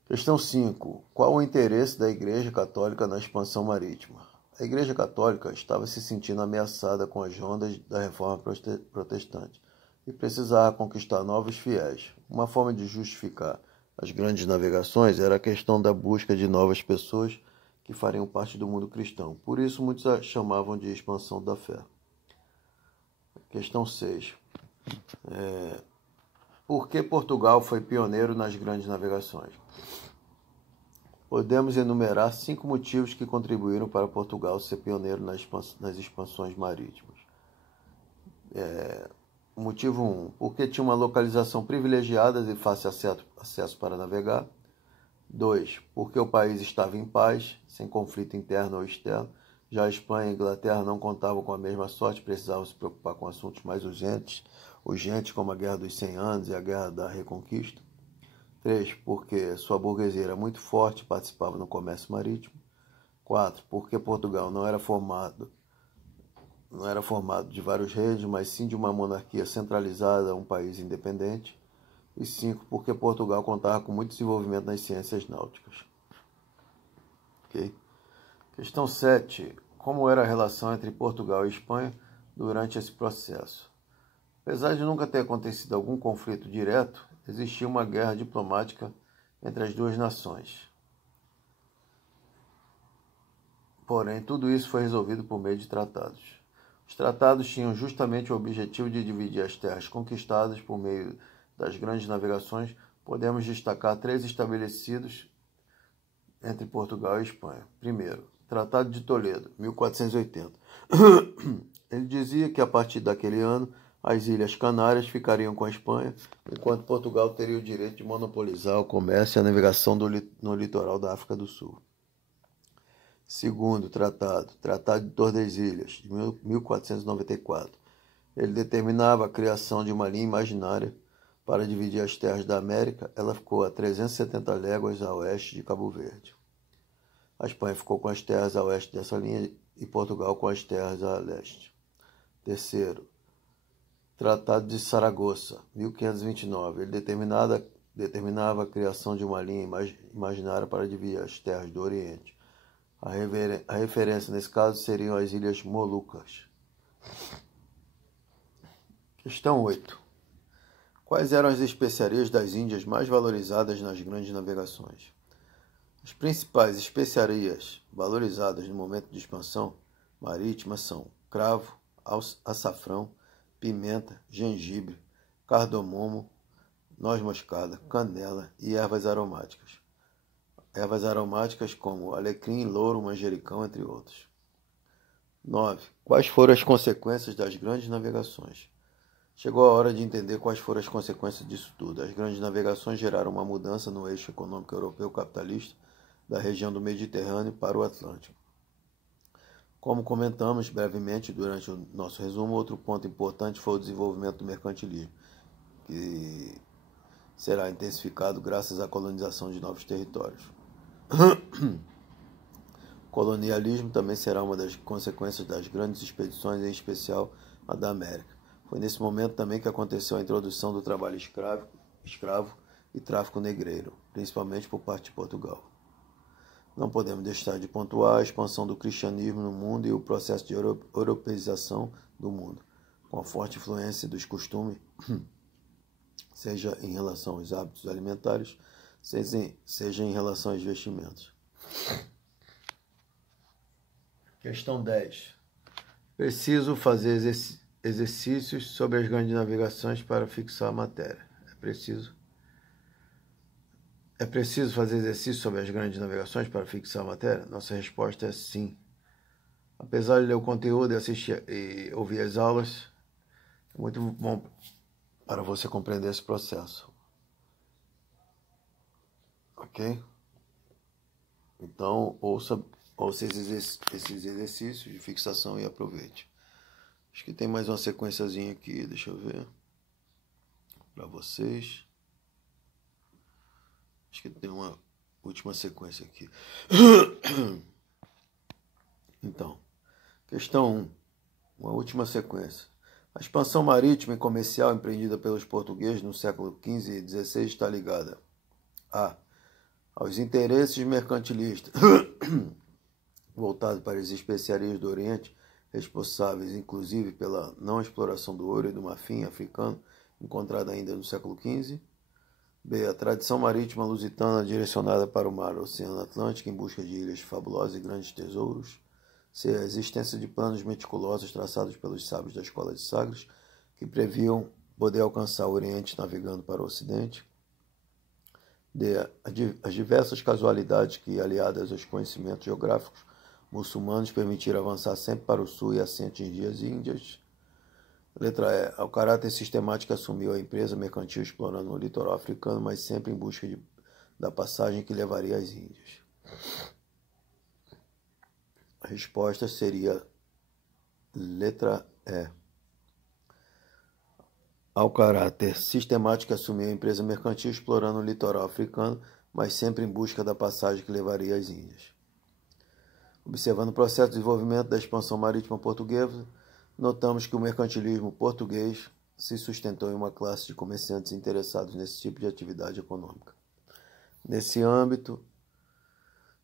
Questão 5. Qual o interesse da Igreja Católica na expansão marítima? A Igreja Católica estava se sentindo ameaçada com as ondas da Reforma Protestante e precisava conquistar novos fiéis. Uma forma de justificar as grandes navegações era a questão da busca de novas pessoas que fariam parte do mundo cristão. Por isso, muitos a chamavam de expansão da fé. Questão 6. Por que Portugal foi pioneiro nas grandes navegações? Podemos enumerar 5 motivos que contribuíram para Portugal ser pioneiro nas expansões marítimas. Motivo 1. Porque tinha uma localização privilegiada e fácil acesso para navegar. 2. Porque o país estava em paz, sem conflito interno ou externo. Já a Espanha e a Inglaterra não contavam com a mesma sorte, precisavam se preocupar com assuntos mais urgentes como a Guerra dos 100 Anos e a Guerra da Reconquista. 3. Porque sua burguesia era muito forte e participava no comércio marítimo. 4. Porque Portugal não era formado de vários reis, mas sim de uma monarquia centralizada, um país independente. E 5. Porque Portugal contava com muito desenvolvimento nas ciências náuticas. Ok? Questão 7. Como era a relação entre Portugal e Espanha durante esse processo? Apesar de nunca ter acontecido algum conflito direto, existia uma guerra diplomática entre as duas nações. Porém, tudo isso foi resolvido por meio de tratados. Os tratados tinham justamente o objetivo de dividir as terras conquistadas por meio das grandes navegações. Podemos destacar 3 estabelecidos entre Portugal e Espanha. Primeiro, Tratado de Toledo, 1480. Ele dizia que a partir daquele ano as Ilhas Canárias ficariam com a Espanha, enquanto Portugal teria o direito de monopolizar o comércio e a navegação no litoral da África do Sul. Segundo Tratado de Tordesilhas, de 1494. Ele determinava a criação de uma linha imaginária para dividir as terras da América. Ela ficou a 370 léguas a oeste de Cabo Verde. A Espanha ficou com as terras a oeste dessa linha e Portugal com as terras a leste. Terceiro, Tratado de Saragoça, 1529. Ele determinava a criação de uma linha imaginária para dividir as terras do Oriente. A referência nesse caso seriam as Ilhas Molucas. Questão 8. Quais eram as especiarias das Índias mais valorizadas nas grandes navegações? As principais especiarias valorizadas no momento de expansão marítima são cravo, açafrão, pimenta, gengibre, cardamomo, noz moscada, canela e ervas aromáticas. Ervas aromáticas como alecrim, louro, manjericão, entre outros. 9. Quais foram as consequências das grandes navegações? Chegou a hora de entender quais foram as consequências disso tudo. As grandes navegações geraram uma mudança no eixo econômico europeu capitalista da região do Mediterrâneo para o Atlântico. Como comentamos brevemente durante o nosso resumo, outro ponto importante foi o desenvolvimento do mercantilismo, que será intensificado graças à colonização de novos territórios. O colonialismo também será uma das consequências das grandes expedições, em especial a da América. Foi nesse momento também que aconteceu a introdução do trabalho escravo e tráfico negreiro, principalmente por parte de Portugal. Não podemos deixar de pontuar a expansão do cristianismo no mundo e o processo de europeização do mundo, com a forte influência dos costumes, seja em relação aos hábitos alimentares, seja em relação aos vestimentos. Questão 10. Preciso fazer exercícios sobre as grandes navegações para fixar a matéria. É preciso fazer exercícios sobre as grandes navegações para fixar a matéria? Nossa resposta é sim. Apesar de ler o conteúdo e assistir e ouvir as aulas, é muito bom para você compreender esse processo. Ok? Então, ouça Ouça esses exercícios de fixação e aproveite. Acho que tem mais uma sequenciazinha aqui, deixa eu ver, para vocês. Acho que tem uma última sequência aqui. Então, questão 1, uma última sequência. A expansão marítima e comercial empreendida pelos portugueses no século XV e XVI está ligada a. Aos interesses mercantilistas voltados para as especiarias do Oriente, responsáveis inclusive pela não exploração do ouro e do marfim africano, encontrada ainda no século XV. B. A tradição marítima lusitana direcionada para o mar Oceano Atlântico em busca de ilhas fabulosas e grandes tesouros. C. A existência de planos meticulosos traçados pelos sábios da escola de Sagres, que previam poder alcançar o Oriente navegando para o Ocidente. D. As diversas casualidades que, aliadas aos conhecimentos geográficos muçulmanos, permitiram avançar sempre para o sul e assim atingir as Índias. Letra E. Ao caráter sistemático que assumiu a empresa mercantil explorando o litoral africano, mas sempre em busca da passagem que levaria às Índias. A resposta seria letra E. Ao caráter sistemático que assumiu a empresa mercantil explorando o litoral africano, mas sempre em busca da passagem que levaria às Índias. Observando o processo de desenvolvimento da expansão marítima portuguesa, notamos que o mercantilismo português se sustentou em uma classe de comerciantes interessados nesse tipo de atividade econômica. Nesse âmbito,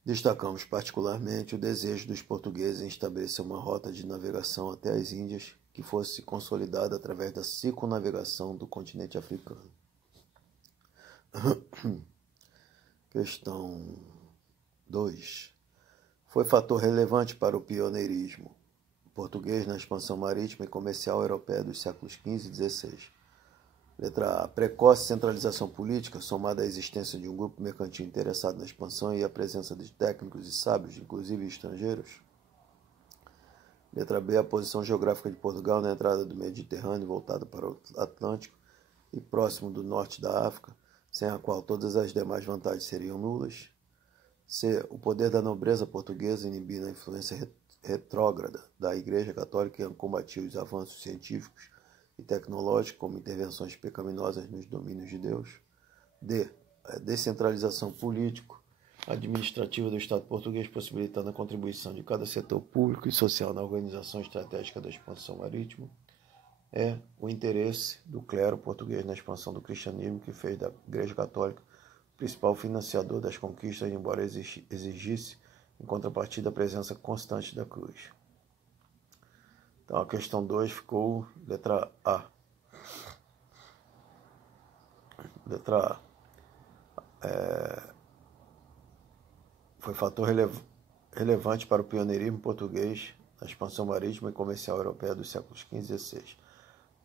destacamos particularmente o desejo dos portugueses em estabelecer uma rota de navegação até as Índias que fosse consolidada através da circunnavegação do continente africano. Questão 2. Foi fator relevante para o pioneirismo português na expansão marítima e comercial europeia dos séculos XV e XVI. Letra A. A precoce centralização política, somada à existência de um grupo mercantil interessado na expansão e à presença de técnicos e sábios, inclusive estrangeiros. Letra B. A posição geográfica de Portugal na entrada do Mediterrâneo, voltada para o Atlântico e próximo do norte da África, sem a qual todas as demais vantagens seriam nulas. C. O poder da nobreza portuguesa inibindo a influência retrógrada da Igreja Católica que combatia os avanços científicos e tecnológicos como intervenções pecaminosas nos domínios de Deus. D. A descentralização político-administrativa do Estado português, possibilitando a contribuição de cada setor público e social na organização estratégica da expansão marítima. E. O interesse do clero português na expansão do cristianismo, que fez da Igreja Católica o principal financiador das conquistas, embora exigisse, em contrapartida, a presença constante da cruz. Então, a questão 2 ficou letra A. Letra A. Foi fator relevante para o pioneirismo português na expansão marítima e comercial europeia dos séculos XV e XVI.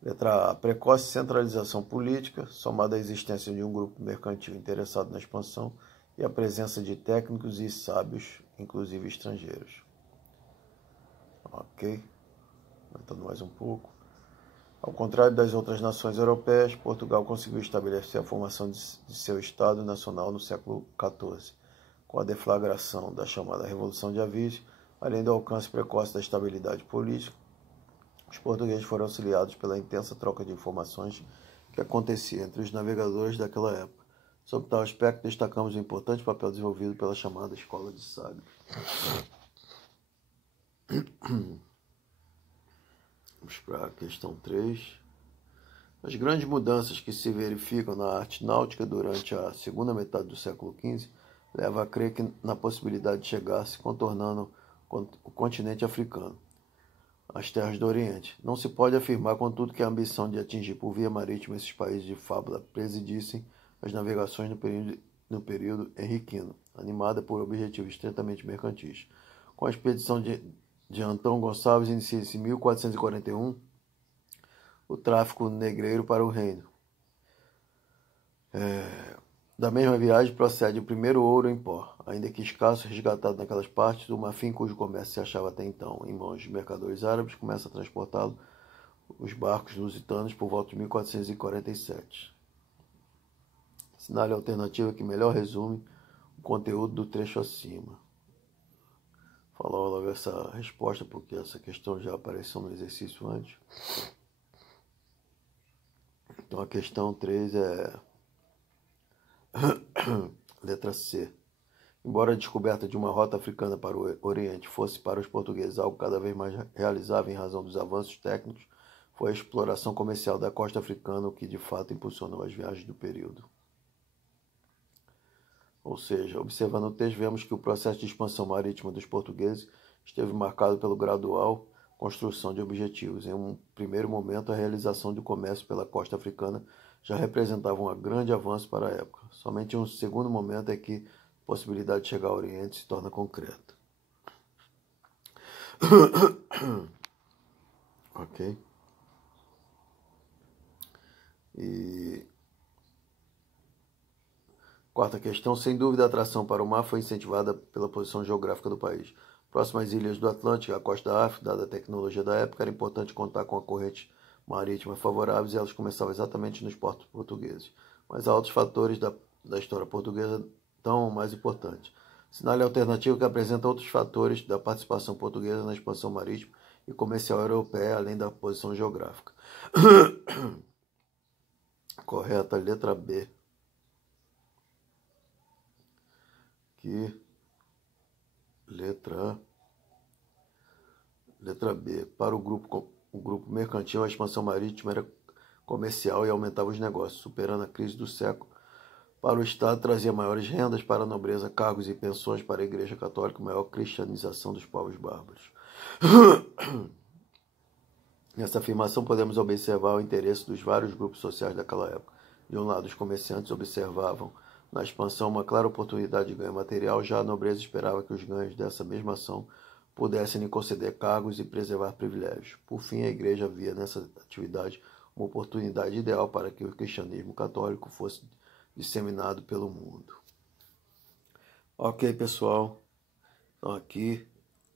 Letra A. A precoce centralização política, somada à existência de um grupo mercantil interessado na expansão e a presença de técnicos e sábios, inclusive estrangeiros. Ok? Aumentando mais um pouco. Ao contrário das outras nações europeias, Portugal conseguiu estabelecer a formação de seu Estado Nacional no século XIV, com a deflagração da chamada Revolução de Avis, além do alcance precoce da estabilidade política. Os portugueses foram auxiliados pela intensa troca de informações que acontecia entre os navegadores daquela época. Sob tal aspecto, destacamos o importante papel desenvolvido pela chamada Escola de Sagres. Vamos para a questão 3. As grandes mudanças que se verificam na arte náutica durante a segunda metade do século XV levam a crer na possibilidade de chegar-se contornando o continente africano, as terras do Oriente. Não se pode afirmar, contudo, que a ambição de atingir por via marítima esses países de fábula presidissem as navegações no período henriquino, animada por objetivos estritamente mercantis. Com a expedição de Antão Gonçalves, inicia-se em 1441 o tráfico negreiro para o reino. Da mesma viagem procede o primeiro ouro em pó, ainda que escasso, resgatado naquelas partes, o marfim cujo comércio se achava até então em mãos de mercadores árabes, começa a transportá-lo os barcos lusitanos por volta de 1447. Assinale a alternativa que melhor resume o conteúdo do trecho acima. falar logo essa resposta, porque essa questão já apareceu no exercício antes. Então a questão 3 é letra C. Embora a descoberta de uma rota africana para o Oriente fosse para os portugueses algo cada vez mais realizável em razão dos avanços técnicos, foi a exploração comercial da costa africana o que de fato impulsionou as viagens do período. Ou seja, observando o texto, vemos que o processo de expansão marítima dos portugueses esteve marcado pela gradual construção de objetivos. Em um primeiro momento, a realização do comércio pela costa africana já representava um grande avanço para a época. Somente em um segundo momento é que a possibilidade de chegar ao Oriente se torna concreta. Ok? E quarta questão, sem dúvida a atração para o mar foi incentivada pela posição geográfica do país. Próximo às ilhas do Atlântico e à costa da África, dada a tecnologia da época, era importante contar com a corrente marítima favoráveis e elas começavam exatamente nos portos portugueses. Mas há outros fatores da história portuguesa tão mais importantes. Sinal alternativo que apresenta outros fatores da participação portuguesa na expansão marítima e comercial europeia, além da posição geográfica. Correta, letra B. Aqui, letra B. Para o grupo mercantil, a expansão marítima era comercial e aumentava os negócios, superando a crise do século. Para o Estado, trazia maiores rendas para a nobreza, cargos e pensões para a Igreja Católica, maior cristianização dos povos bárbaros. Nessa afirmação, podemos observar o interesse dos vários grupos sociais daquela época. De um lado, os comerciantes observavam na expansão uma clara oportunidade de ganho material, já a nobreza esperava que os ganhos dessa mesma ação pudessem lhe conceder cargos e preservar privilégios. Por fim, a Igreja via nessa atividade uma oportunidade ideal para que o cristianismo católico fosse disseminado pelo mundo. Ok, pessoal. Então aqui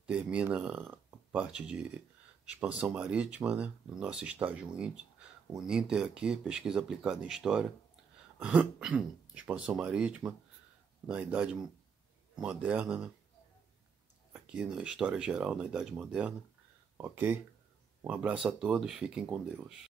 termina a parte de expansão marítima, né, no nosso estágio Uninter aqui, pesquisa aplicada em História. Expansão marítima na Idade Moderna, né? Aqui na História Geral na Idade Moderna, ok? Um abraço a todos, fiquem com Deus.